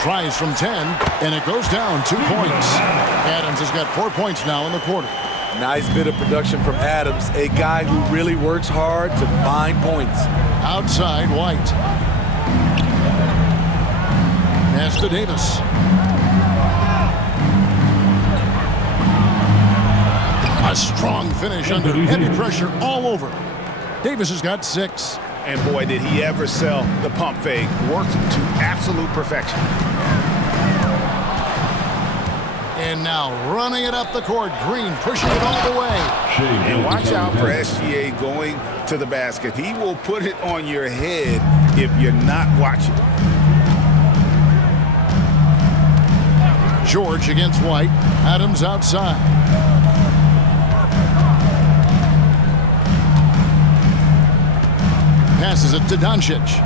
Tries from 10, and it goes down 2 points. Adams has got 4 points now in the quarter. Nice bit of production from Adams, a guy who really works hard to find points. Outside, White. Pass to Davis. A strong finish under heavy pressure all over. Davis has got 6. And boy, did he ever sell the pump fake. Worked to absolute perfection. And now running it up the court. Green pushing it all the way. And watch out for SGA going to the basket. He will put it on your head if you're not watching. George against White. Adams outside. Passes it to Doncic.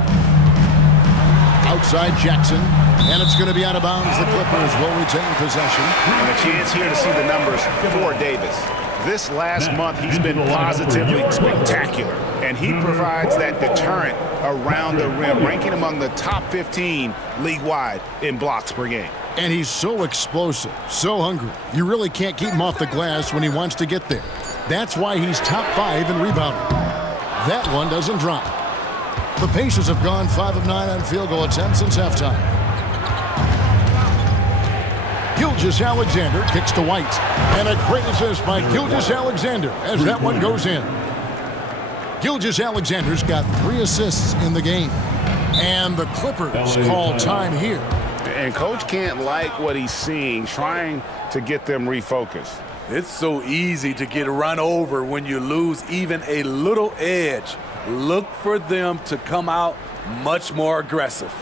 Outside Jackson. And it's going to be out of bounds. The Clippers will retain possession. And a chance here to see the numbers for Davis. This last month, he's been positively spectacular. And he provides that deterrent around the rim, ranking among the top 15 league-wide in blocks per game. And he's so explosive, so hungry. You really can't keep him off the glass when he wants to get there. That's why he's top 5 in rebounding. That one doesn't drop. The Pacers have gone 5 of 9 on field goal attempts since halftime. Gilgeous-Alexander kicks to White. And a great assist by Gilgeous-Alexander as that one goes in. Gilgeous-Alexander's got 3 assists in the game. And the Clippers call time here. And Coach can't like what he's seeing, trying to get them refocused. It's so easy to get run over when you lose even a little edge. Look for them to come out much more aggressive.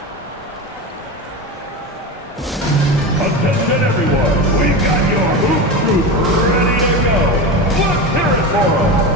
Attention everyone, we've got your hoop group ready to go. Let's hear it Morrow.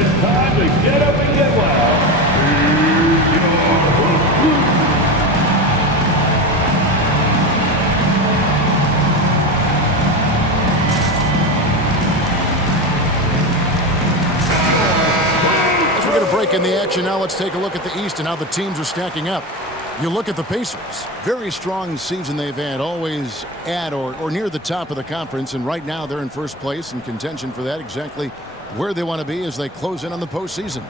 It's time to get up and get loud. Here's your host. As we're going to break in the action now, let's take a look at the East and how the teams are stacking up. You look at the Pacers. Very strong season they've had, always at or near the top of the conference, and right now they're in first place in contention for that, exactly where they want to be as they close in on the postseason.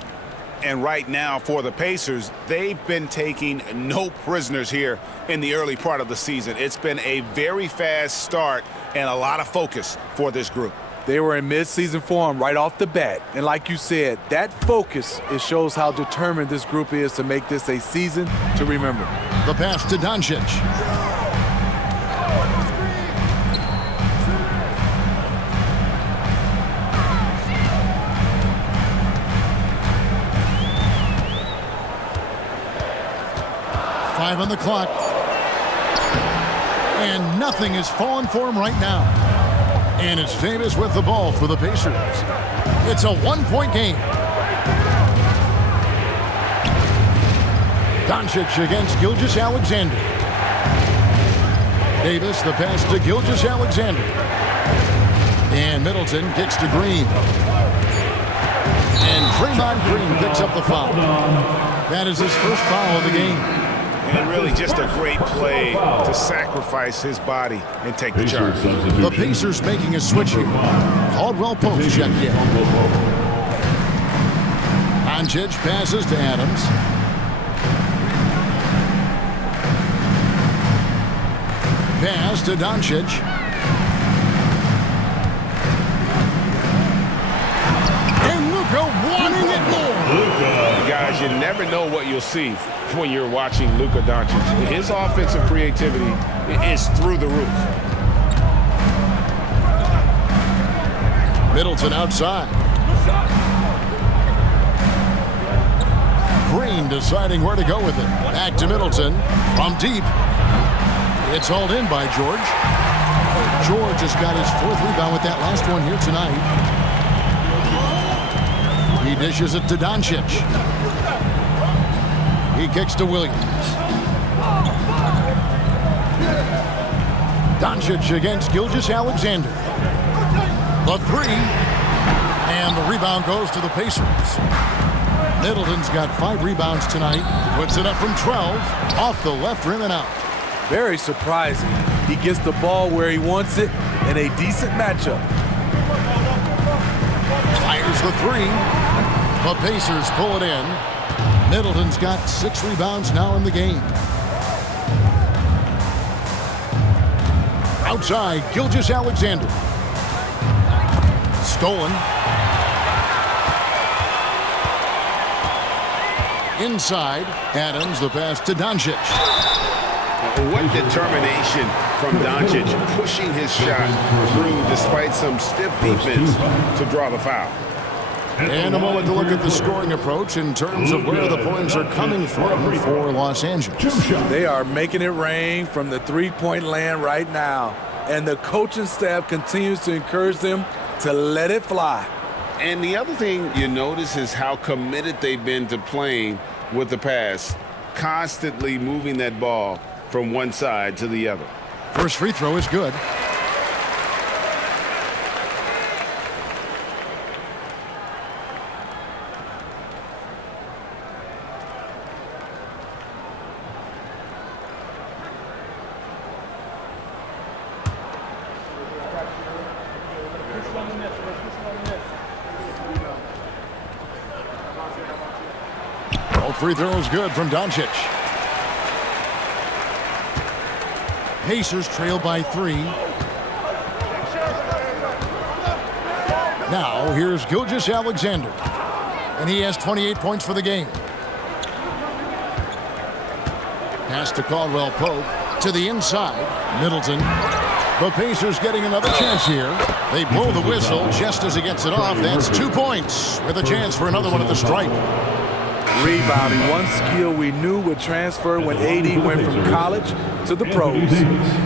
And right now for the Pacers, they've been taking no prisoners here in the early part of the season. It's been a very fast start and a lot of focus for this group. They were in mid-season form right off the bat. And like you said, that focus, it shows how determined this group is to make this a season to remember. The pass to Doncic. Five on the clock. And nothing is falling for him right now. And it's Davis with the ball for the Pacers. It's a one-point game. Doncic against Gilgeous-Alexander. Davis, the pass to Gilgeous-Alexander. And Middleton kicks to Green. And Draymond Green picks up the foul. That is his first foul of the game. And really just a great play to sacrifice his body and take the charge. The Pacers making a switch here. Caldwell Pope checked in. Doncic passes to Adams. Pass to Doncic. And Luka wanting it more. Guys, you never know what you'll see when you're watching Luka Doncic. His offensive creativity is through the roof. Middleton outside. Green deciding where to go with it. Back to Middleton from deep. It's hauled in by George. George has got his fourth rebound with that last one here tonight. He dishes it to Doncic. He kicks to Williams. Doncic against Gilgeous-Alexander. The three. And the rebound goes to the Pacers. Middleton's got 5 rebounds tonight. Puts it up from 12. Off the left rim and out. Very surprising. He gets the ball where he wants it in a decent matchup. Fires the three. The Pacers pull it in. Middleton's got 6 rebounds now in the game. Outside, Gilgeous-Alexander. Stolen. Inside, Adams, the pass to Doncic. What determination from Doncic, pushing his shot through despite some stiff defense to draw the foul. And a moment to look at the scoring approach in terms of where the points are coming from for Los Angeles. They are making it rain from the three-point land right now. And the coaching staff continues to encourage them to let it fly. And the other thing you notice is how committed they've been to playing with the pass, constantly moving that ball from one side to the other. First free throw is good. free throw is good from Doncic. Pacers trail by 3. Now, here's Gilgeous-Alexander. And he has 28 points for the game. Pass to Caldwell Pope. To the inside. Middleton. The Pacers getting another chance here. They blow the whistle just as he gets it off. That's 2 points with a chance for another one at the stripe. Rebounding, one skill we knew would transfer when AD went from college to the pros.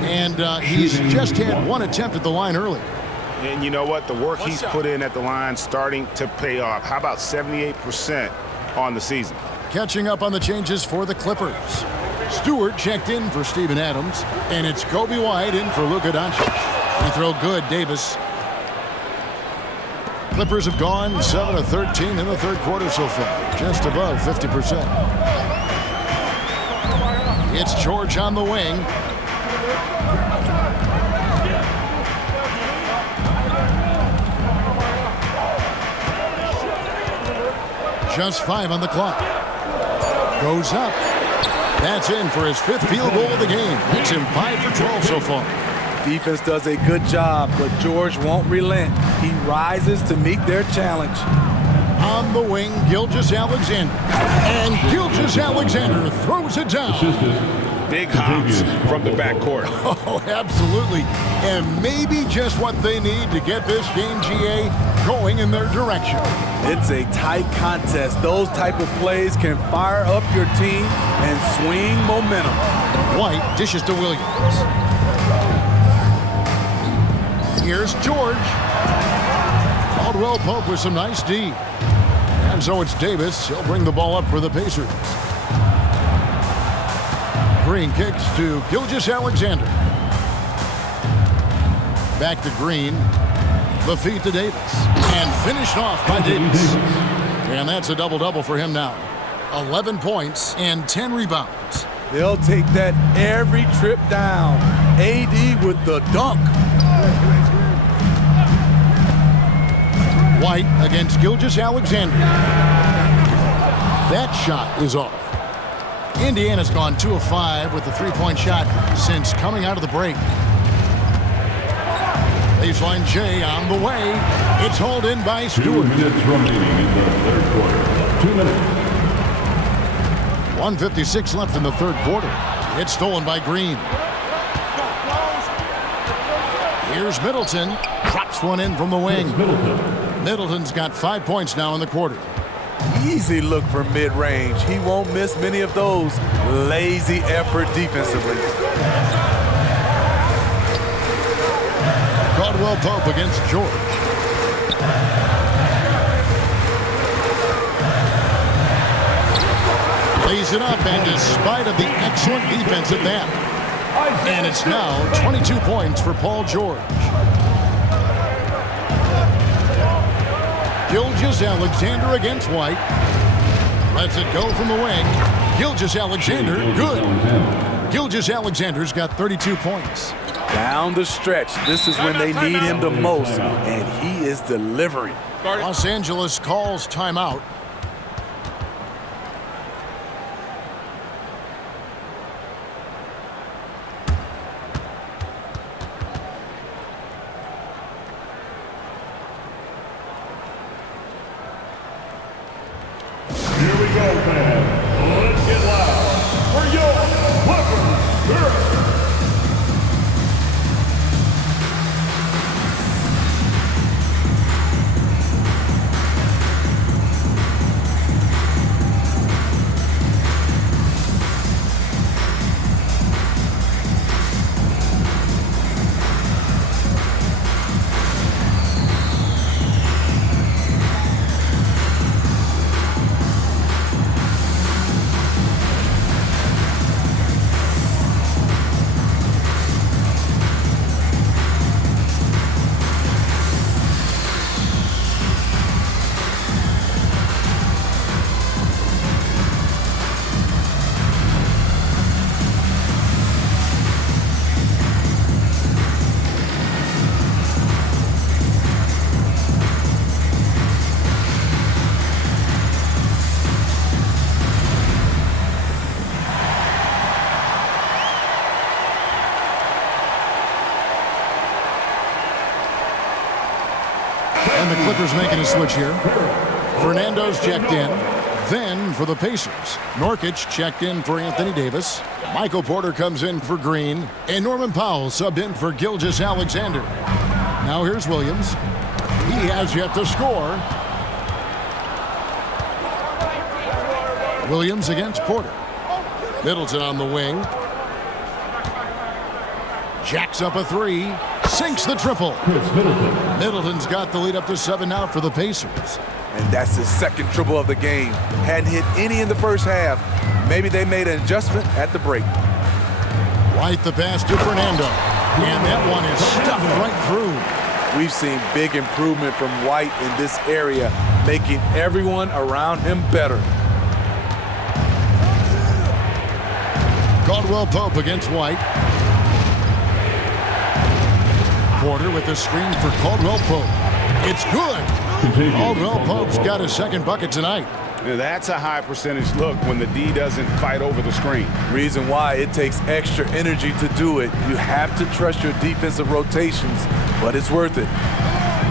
And he's just had one attempt at the line earlier. And you know what? The work he's put in at the line starting to pay off. How about 78% on the season? Catching up on the changes for the Clippers. Stewart checked in for Steven Adams, and it's Kobe White in for Luka Doncic. Free throw good, Davis. Clippers have gone 7 of 13 in the third quarter so far, just above 50%. It's George on the wing. Just 5 on the clock. Goes up. That's in for his 5th field goal of the game. Makes him 5 for 12 so far. Defense does a good job, but George won't relent. He rises to meet their challenge. On the wing, Gilgeous-Alexander. And Gilgeous-Alexander throws it down. Big hops from the backcourt. Oh, absolutely. And maybe just what they need to get this game, GA, going in their direction. It's a tight contest. Those type of plays can fire up your team and swing momentum. White dishes to Williams. Here's George. Caldwell Pope with some nice D. And so it's Davis. He'll bring the ball up for the Pacers. Green kicks to Gilgeous-Alexander. Back to Green. The feed to Davis. And finished off by Davis. And that's a double-double for him now. 11 points and 10 rebounds. They'll take that every trip down. AD with the dunk. White against Gilgeous-Alexander. That shot is off. Indiana's gone 2 of 5 with the three-point shot since coming out of the break. Baseline J on the way. It's hauled in by Stewart. 2 minutes remaining in the third quarter. 2 minutes. 1:56 left in the third quarter. It's stolen by Green. Here's Middleton. Drops one in from the wing. Middleton's got 5 points now in the quarter. Easy look for mid-range. He won't miss many of those. Lazy effort defensively. Caldwell Pope against George. Lays it up, and despite of the excellent defense at that. And it's now 22 points for Paul George. Gilgeous-Alexander against White. Lets it go from the wing. Gilgeous-Alexander, good. Gilgeous-Alexander's got 32 points. Down the stretch, this is when they need him the most, and he is delivering. Los Angeles calls timeout. Here we go, fans. Let's get loud for your Clippers. And the Clippers making a switch here. Fernando's checked in. Then for the Pacers, Nurkic checked in for Anthony Davis. Michael Porter comes in for Green. And Norman Powell subbed in for Gilgeous-Alexander. Now here's Williams. He has yet to score. Williams against Porter. Middleton on the wing. Jacks up a three. Sinks the triple. Middleton's got the lead up to 7 now for the Pacers. And that's his second triple of the game. Hadn't hit any in the first half. Maybe they made an adjustment at the break. White the pass to Fernando. And that one is stuffed right through. We've seen big improvement from White in this area, making everyone around him better. Caldwell Pope against White. Porter with the screen for Caldwell Pope. It's good. Caldwell Pope's got his second bucket tonight. Now that's a high percentage look when the D doesn't fight over the screen. Reason why it takes extra energy to do it. You have to trust your defensive rotations, but it's worth it.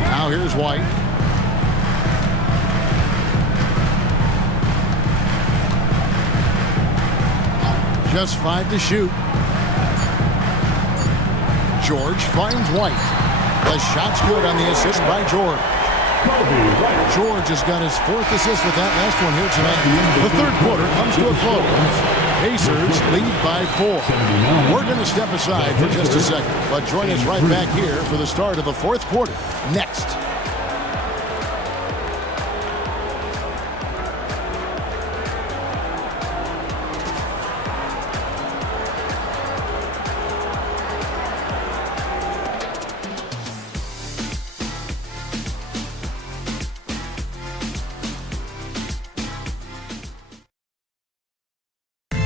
Now here's White. Just 5 to shoot. George finds White. The shot's good on the assist by George. George has got his 4th assist with that last one here tonight. The third quarter comes to a close. Pacers lead by 4. We're going to step aside for just a second, but join us right back here for the start of the 4th quarter next.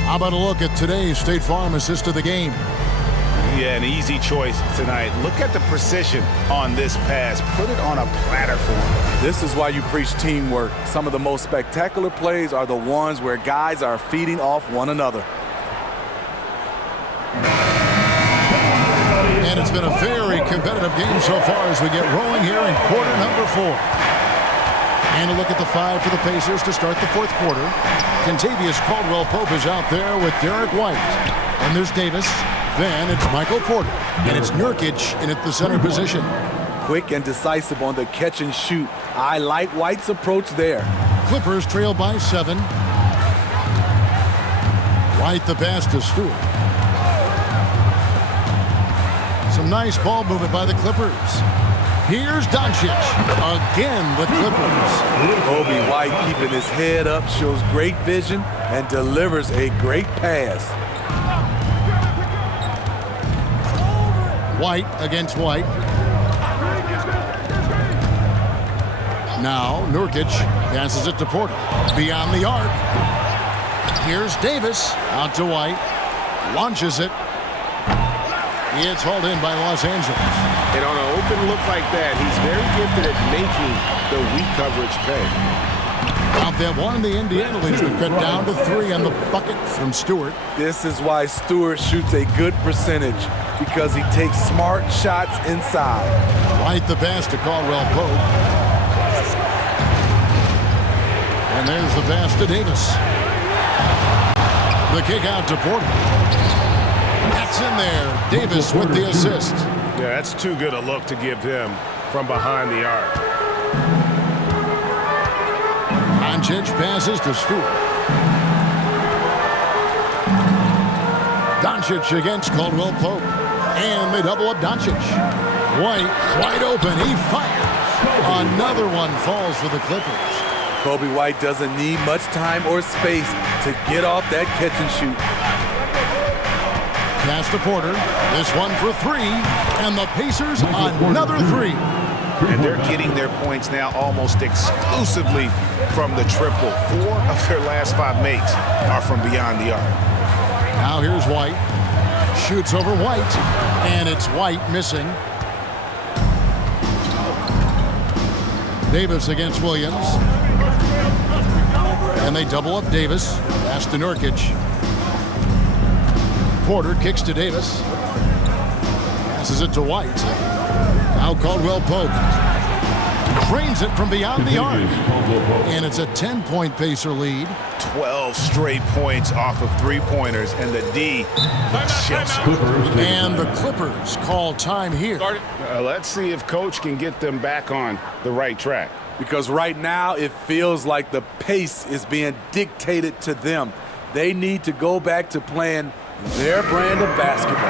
How about a look at today's State Farm assist of the game? Yeah, an easy choice tonight. Look at the precision on this pass. Put it on a platter for him. This is why you preach teamwork. Some of the most spectacular plays are the ones where guys are feeding off one another. And it's been a very competitive game so far as we get rolling here in quarter number 4. And a look at the 5 for the Pacers to start the 4th quarter. Kentavious Caldwell Pope is out there with Derek White. And there's Davis. Then it's Michael Porter. And it's Nurkic in at the center position. Quick and decisive on the catch and shoot. I like White's approach there. Clippers trail by 7. White the pass to Stewart. Some nice ball movement by the Clippers. Here's Doncic. Again, the Clippers. Kobe White keeping his head up, shows great vision, and delivers a great pass. White against White. Now Nurkic passes it to Porter. Beyond the arc. Here's Davis. Out to White. Launches it. It's hauled in by Los Angeles. And on an open look like that, he's very gifted at making the weak coverage pay. Out that one, the Indiana leads been cut down to 3 on the bucket from Stewart. This is why Stewart shoots a good percentage, because he takes smart shots inside. White the pass to Caldwell Pope. And there's the pass to Davis. The kick out to Porter. That's in there. Davis with the assist. Yeah, that's too good a look to give him from behind the arc. Doncic passes to Stewart. Doncic against Caldwell Pope. And they double up Doncic. White wide open. He fires. Another one falls for the Clippers. Kobe White doesn't need much time or space to get off that catch and shoot. Pass to Porter. This one for 3. And the Pacers another 3. And they're getting their points now almost exclusively from the triple. 4 of their last 5 makes are from beyond the arc. Now here's White. Shoots over White. And it's White missing. Davis against Williams. And they double up Davis. Pass to Nurkic. Porter kicks to Davis. Passes it to White. Now Caldwell Pope. Drains it from beyond the arc. And it's a 10-point Pacer lead. 12 straight points off of three-pointers, and the D shifts. And the Clippers call time here. Let's see if Coach can get them back on the right track. Because right now it feels like the pace is being dictated to them. They need to go back to playing their brand of basketball.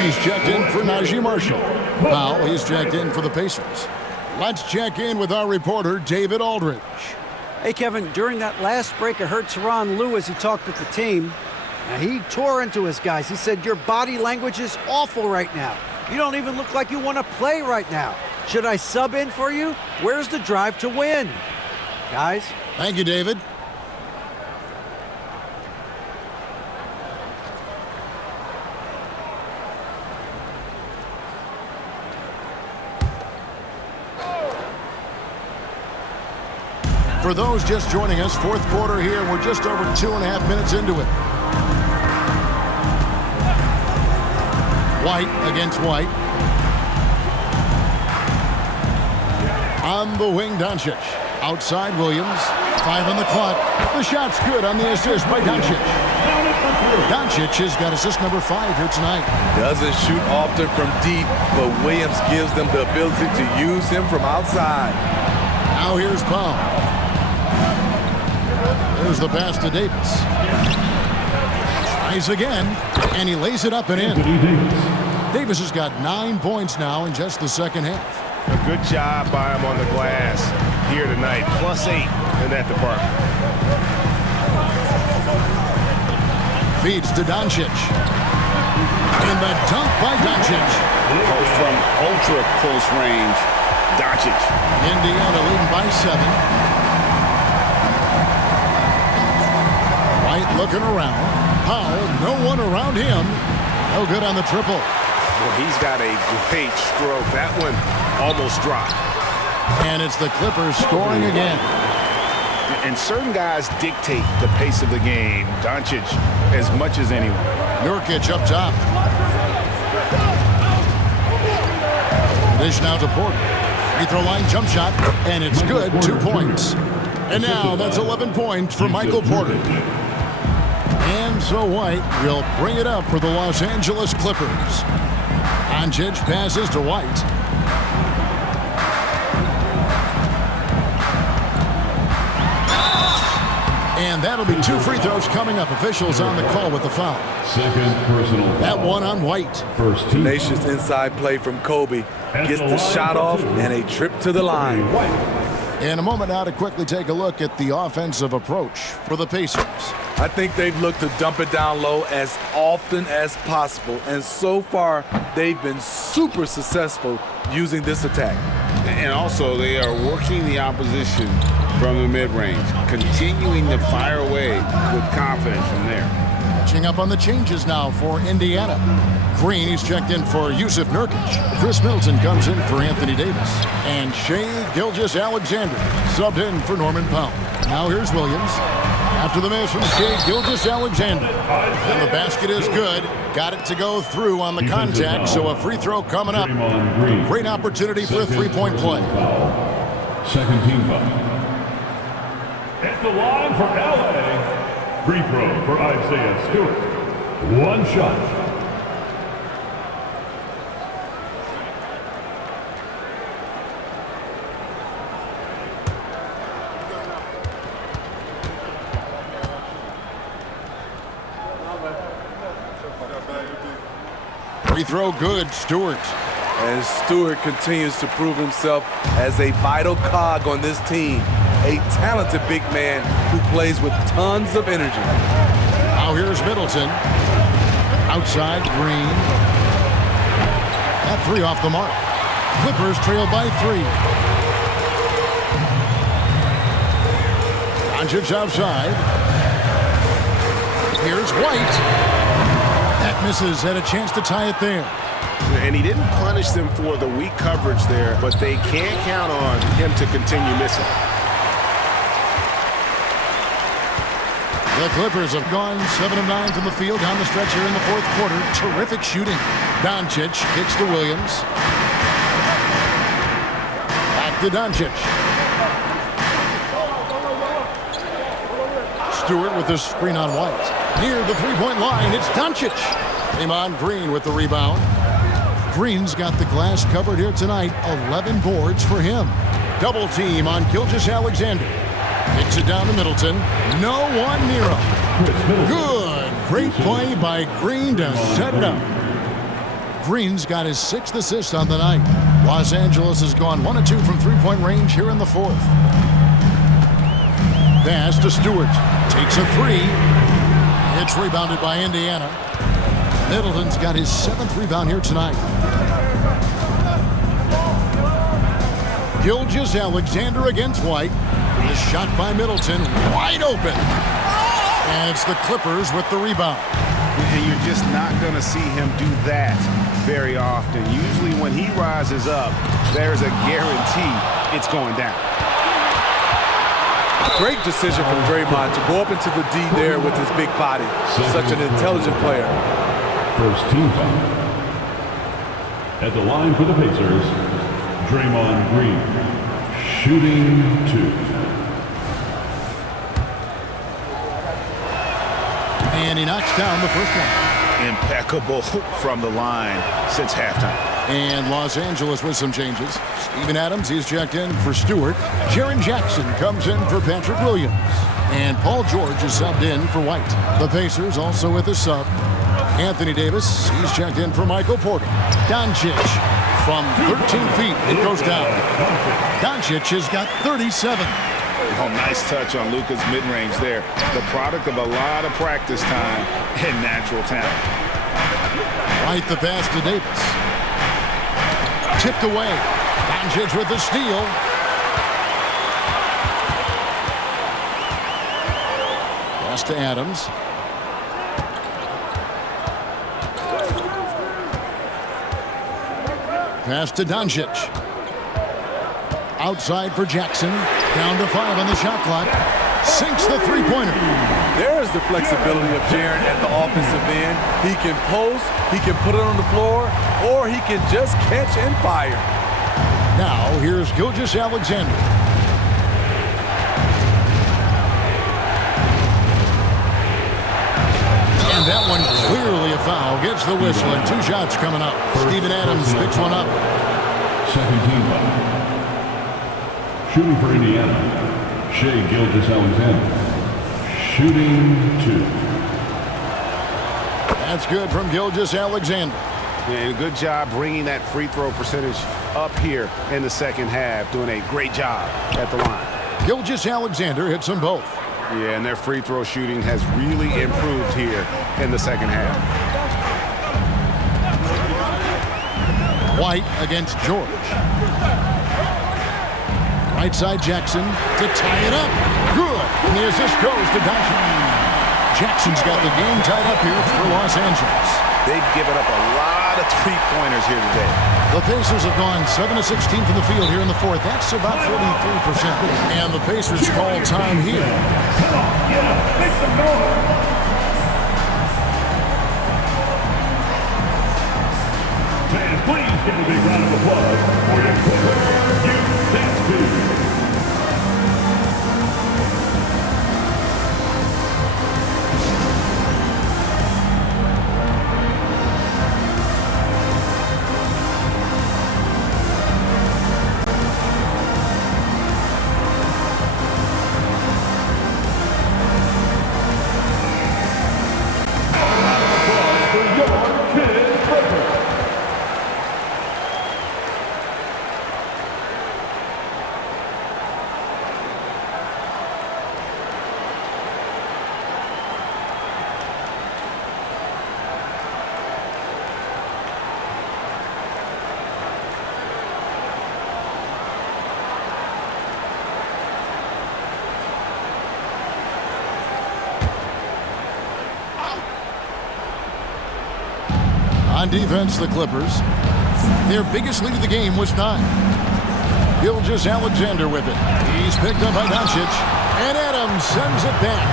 He's checked in for Najee Marshall. Powell, he's checked in for the Pacers. Let's check in with our reporter, David Aldridge. Hey, Kevin, during that last break, I heard Tyronn Lue as he talked with the team. Now, he tore into his guys. He said, your body language is awful right now. You don't even look like you want to play right now. Should I sub in for you? Where's the drive to win? Guys? Thank you, David. For those just joining us, fourth quarter here. We're just over 2.5 minutes into it. White against White. On the wing, Doncic. Outside, Williams. 5 on the clock. The shot's good on the assist by Doncic. Doncic has got assist number 5 here tonight. Doesn't shoot often from deep, but Williams gives them the ability to use him from outside. Now here's Powell. There's the pass to Davis. Tries again, and he lays it up and in. Davis has got 9 points now in just the second half. A good job by him on the glass here tonight. +8 in that department. Feeds to Doncic. And the dunk by Doncic. From ultra close range, Doncic. Indiana leading by 7. White looking around. Powell, no one around him. No good on the triple. Well, he's got a great stroke. That one almost dropped. And it's the Clippers scoring again. And certain guys dictate the pace of the game. Doncic as much as anyone. Nurkic up top. The dish now to Porter. Free throw line jump shot, and it's good. 2 points. And now that's 11 points for Michael Porter. And so White will bring it up for the Los Angeles Clippers. Doncic passes to White. And that'll be 2 free throws coming up. Officials on the call with the foul. Second personal foul. That one on White. First team. Tenacious inside play from Kobe. Gets the shot off and a trip to the line. In a moment now to quickly take a look at the offensive approach for the Pacers. I think they've looked to dump it down low as often as possible, and so far they've been super successful using this attack. And also they are working the opposition from the mid-range, continuing to fire away with confidence from there. Catching up on the changes now for Indiana. Green, he's checked in for Yusuf Nurkic. Chris Middleton comes in for Anthony Davis. And Shai Gilgeous-Alexander subbed in for Norman Powell. Now here's Williams. After the miss from Shai Gilgeous-Alexander. And the basket is good. Got it to go through on the contact, so a free throw coming up. Great opportunity for a three-point play. Second team foul. At the line for LA, free throw for Isaiah Stewart. One shot. Free throw good, Stewart. And Stewart continues to prove himself as a vital cog on this team. A talented big man who plays with tons of energy. Now here's Middleton. Outside, Green. That three off the mark. Clippers trail by 3. Doncic outside. Here's White. That misses, had a chance to tie it there. And he didn't punish them for the weak coverage there, but they can't count on him to continue missing. The Clippers have gone 7 of 9 from the field down the stretch here in the fourth quarter. Terrific shooting. Doncic kicks to Williams. Back to Doncic. Stewart with the screen on White. Near the three-point line, it's Doncic. Draymond Green with the rebound. Green's got the glass covered here tonight. 11 boards for him. Double team on Gilgeous-Alexander. Kicks it down to Middleton. No one near him. Good. Great play by Green to set it up. Green's got his 6th assist on the night. Los Angeles has gone 1 of 2 from three-point range here in the fourth. Pass to Stewart. Takes a 3. It's rebounded by Indiana. Middleton's got his 7th rebound here tonight. Gilgeous-Alexander against White. The shot by Middleton, wide open. And it's the Clippers with the rebound. And you're just not going to see him do that very often. Usually when he rises up, there's a guarantee it's going down. Great decision from Draymond to go up into the D there with his big body. Such an intelligent player. First team foul. At the line for the Pacers, Draymond Green. Shooting 2. And he knocks down the first one. Impeccable from the line since halftime. And Los Angeles with some changes. Steven Adams, he's checked in for Stewart. Jaren Jackson comes in for Patrick Williams. And Paul George is subbed in for White. The Pacers also with a sub. Anthony Davis, he's checked in for Michael Porter. Doncic from 13 feet, it goes down. Doncic has got 37. Oh, nice touch on Luka's mid-range there. The product of a lot of practice time and natural talent. White the pass to Davis. Tipped away. Doncic with the steal. Pass to Adams. Pass to Doncic. Outside for Jackson. Down to 5 on the shot clock. Sinks the three-pointer. There's the flexibility of Jaren at the offensive end. He can post, he can put it on the floor, or he can just catch and fire. Now, here's Gilgeous-Alexander. And that one clearly a foul. Gets the whistle, and 2 shots coming up. Steven Adams picks one up. Second team foul. Shooting for Indiana, Shai Gilgeous-Alexander. Shooting 2. That's good from Gilgeous-Alexander. And a good job bringing that free throw percentage up here in the second half. Doing a great job at the line. Gilgeous-Alexander hits them both. Yeah, and their free throw shooting has really improved here in the second half. White against George. Right side Jackson to tie it up. Good. And the assist goes to Doncic. Jackson's got the game tied up here for Los Angeles. They've given up a lot of three-pointers here today. The Pacers have gone 7 of 16 from the field here in the fourth. That's about 43%. And the Pacers call time here. Come on, get up, make some noise. Fans, please give a big round of applause for your Clippers. You On defense, the Clippers, their biggest lead of the game was 9. Gilgeous-Alexander with it. He's picked up by Doncic, and Adams sends it back.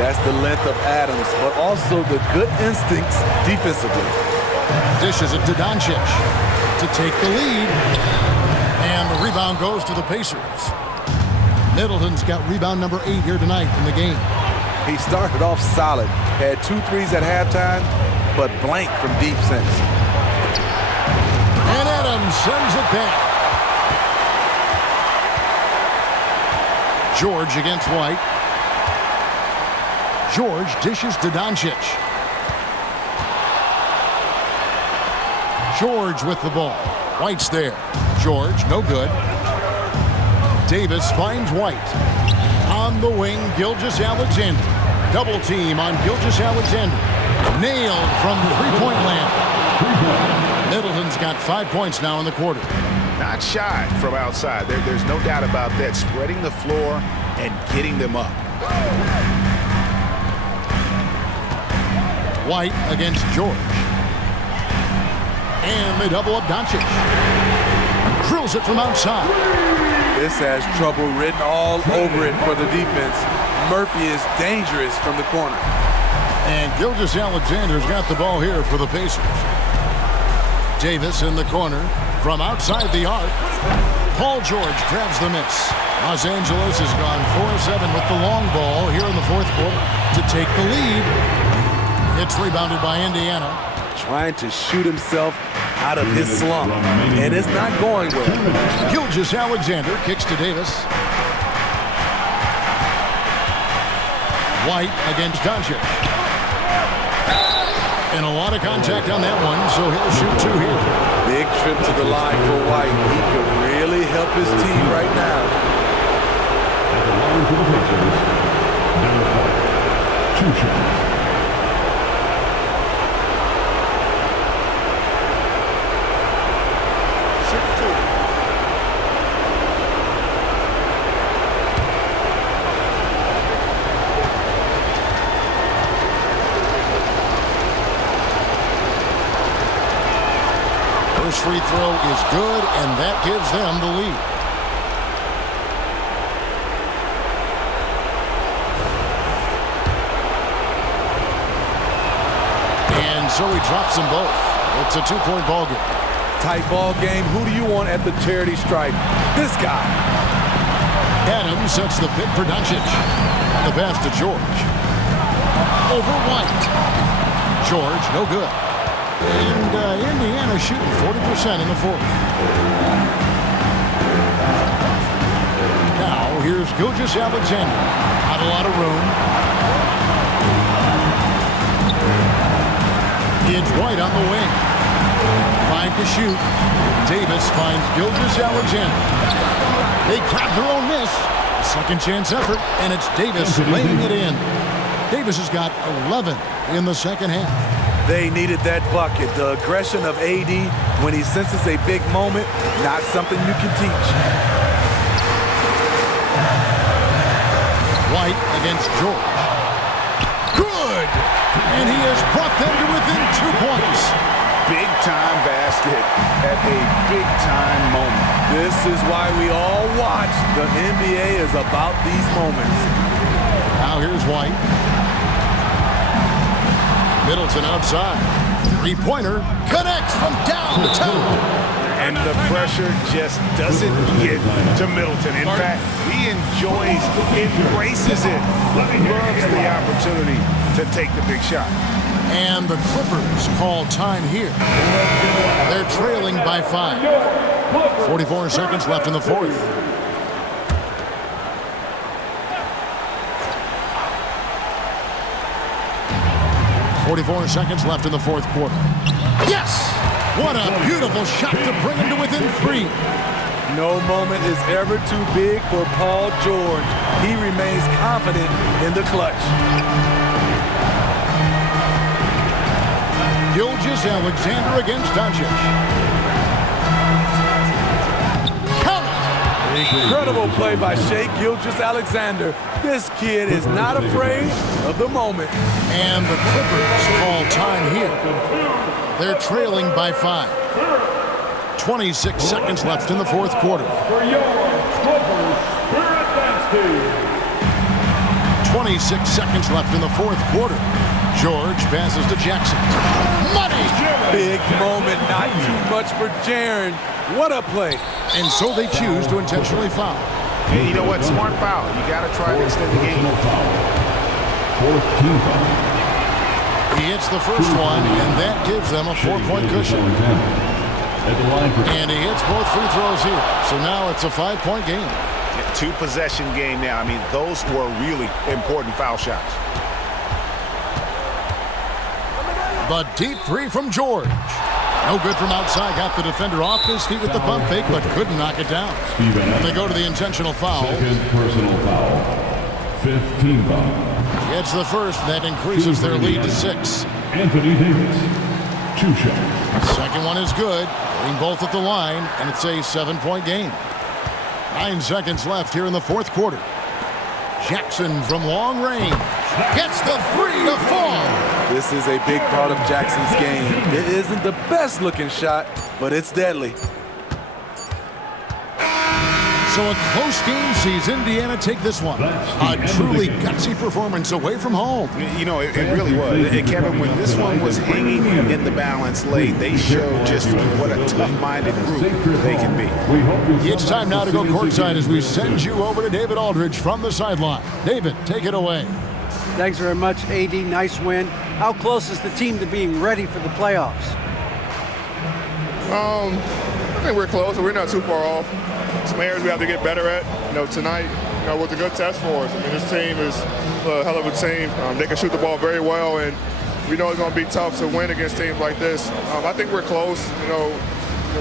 That's the length of Adams, but also the good instincts defensively. Dishes it to Doncic to take the lead, and the rebound goes to the Pacers. Middleton's got rebound number 8 here tonight in the game. He started off solid, had 2 threes at halftime, but blank from deep since. And Adams sends it back. George against White. George dishes to Doncic. George with the ball. White's there. George, no good. Davis finds White. On the wing, Gilgeous-Alexander. Double team on Gilgeous-Alexander. Nailed from the three-point land. Middleton's got 5 points now in the quarter. Not shy from outside. There's no doubt about that. Spreading the floor and getting them up. White against George. And they double up Doncic. Drills it from outside. This has trouble written all over it for the defense. Murphy is dangerous from the corner. And Gilgeous-Alexander's got the ball here for the Pacers. Davis in the corner from outside the arc. Paul George grabs the miss. Los Angeles has gone 4-7 with the long ball here in the fourth quarter to take the lead. It's rebounded by Indiana. Trying to shoot himself out of his slump, and it's not going well. Gilgeous-Alexander kicks to Davis. White against Doncic. And a lot of contact on that one, so he'll shoot 2 here. Big trip to the line for White. He could really help his team right now. At the line for the Pacers, Derek White. 2 shots. First free throw is good, and that gives them the lead. And so he drops them both. It's a 2-point ball game. Tight ball game. Who do you want at the charity stripe? This guy. Adams sets the pick for Doncic. And the pass to George. Over White. George, no good. And Indiana shooting 40% in the fourth. Now, here's Gilgeous-Alexander. Not a lot of room. It's White on the wing. 5 to shoot. Davis finds Gilgeous-Alexander. They got their own miss. Second chance effort, and it's Davis laying it in. Davis has got 11 in the second half. They needed that bucket. The aggression of AD when he senses a big moment, not something you can teach. White against George. Good! And he has brought them to within 2 points. Big-time basket at a big-time moment. This is why we all watch. The NBA is about these moments. Now here's White. Middleton outside. Three-pointer connects from downtown. And the pressure just doesn't get to Middleton. In fact, he enjoys, embraces it, loves the opportunity to take the big shot. And the Clippers call time here. They're trailing by 5. 44 seconds left in the fourth. .44 seconds left in the fourth quarter. Yes! What a beautiful shot to bring him to within 3. No moment is ever too big for Paul George. He remains confident in the clutch. Gilgeous-Alexander against Doncic. Count it! Incredible play by Shai Gilgeous-Alexander. This kid is not afraid of the moment. And the Clippers call time here. They're trailing by 5. 26 seconds left in the fourth quarter. For your Clippers Spirit Dance Team. 26 seconds left in the fourth quarter. George passes to Jackson. Money! Big moment, not too much for Jaren. What a play. And so they choose to intentionally foul. Hey, you know what? Smart foul. You got to try to extend the game. Fourth team foul. He hits the first one, and that gives them a 4-point cushion. And he hits both free throws here. So now it's a 5-point game. Two-possession game now. I mean, those were really important foul shots. The deep three from George. No good from outside. Got the defender off his feet with the bump fake, but couldn't knock it down. They go to the intentional foul. Second personal foul. 15 foul. It's the first. That increases their lead to 6. Anthony Davis. 2 shots. Second one is good. Hitting both at the line, and it's a 7-point game. 9 seconds left here in the fourth quarter. Jackson from long range gets the 3 to fall. This is a big part of Jackson's game. It isn't the best looking shot, but it's deadly. So a close game sees Indiana take this one. A truly gutsy performance away from home. You know, it really was. Kevin, when this one was hanging in the balance late, they showed just what a tough-minded group they can be. It's time now to go courtside as we send you over to David Aldridge from the sideline. David, take it away. Thanks very much, AD. Nice win. How close is the team to being ready for the playoffs? I think we're close. We're not too far off. Some areas we have to get better at. You know, tonight, was a good test for us. I mean, this team is a hell of a team. They can shoot the ball very well, and we know it's going to be tough to win against teams like this. I think we're close.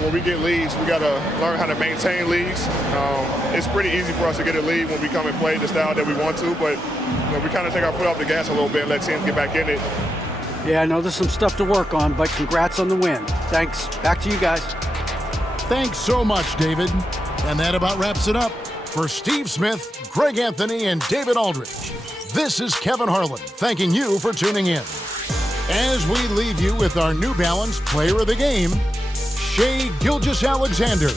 When we get leads, we got to learn how to maintain leads. It's pretty easy for us to get a lead when we come and play the style that we want to, but we kind of take our foot off the gas a little bit and let teams get back in it. Yeah, I know there's some stuff to work on, but congrats on the win. Thanks. Back to you guys. Thanks so much, David. And that about wraps it up. For Steve Smith, Greg Anthony, and David Aldridge, this is Kevin Harlan thanking you for tuning in. As we leave you with our New Balance Player of the Game, Shai Gilgeous-Alexander.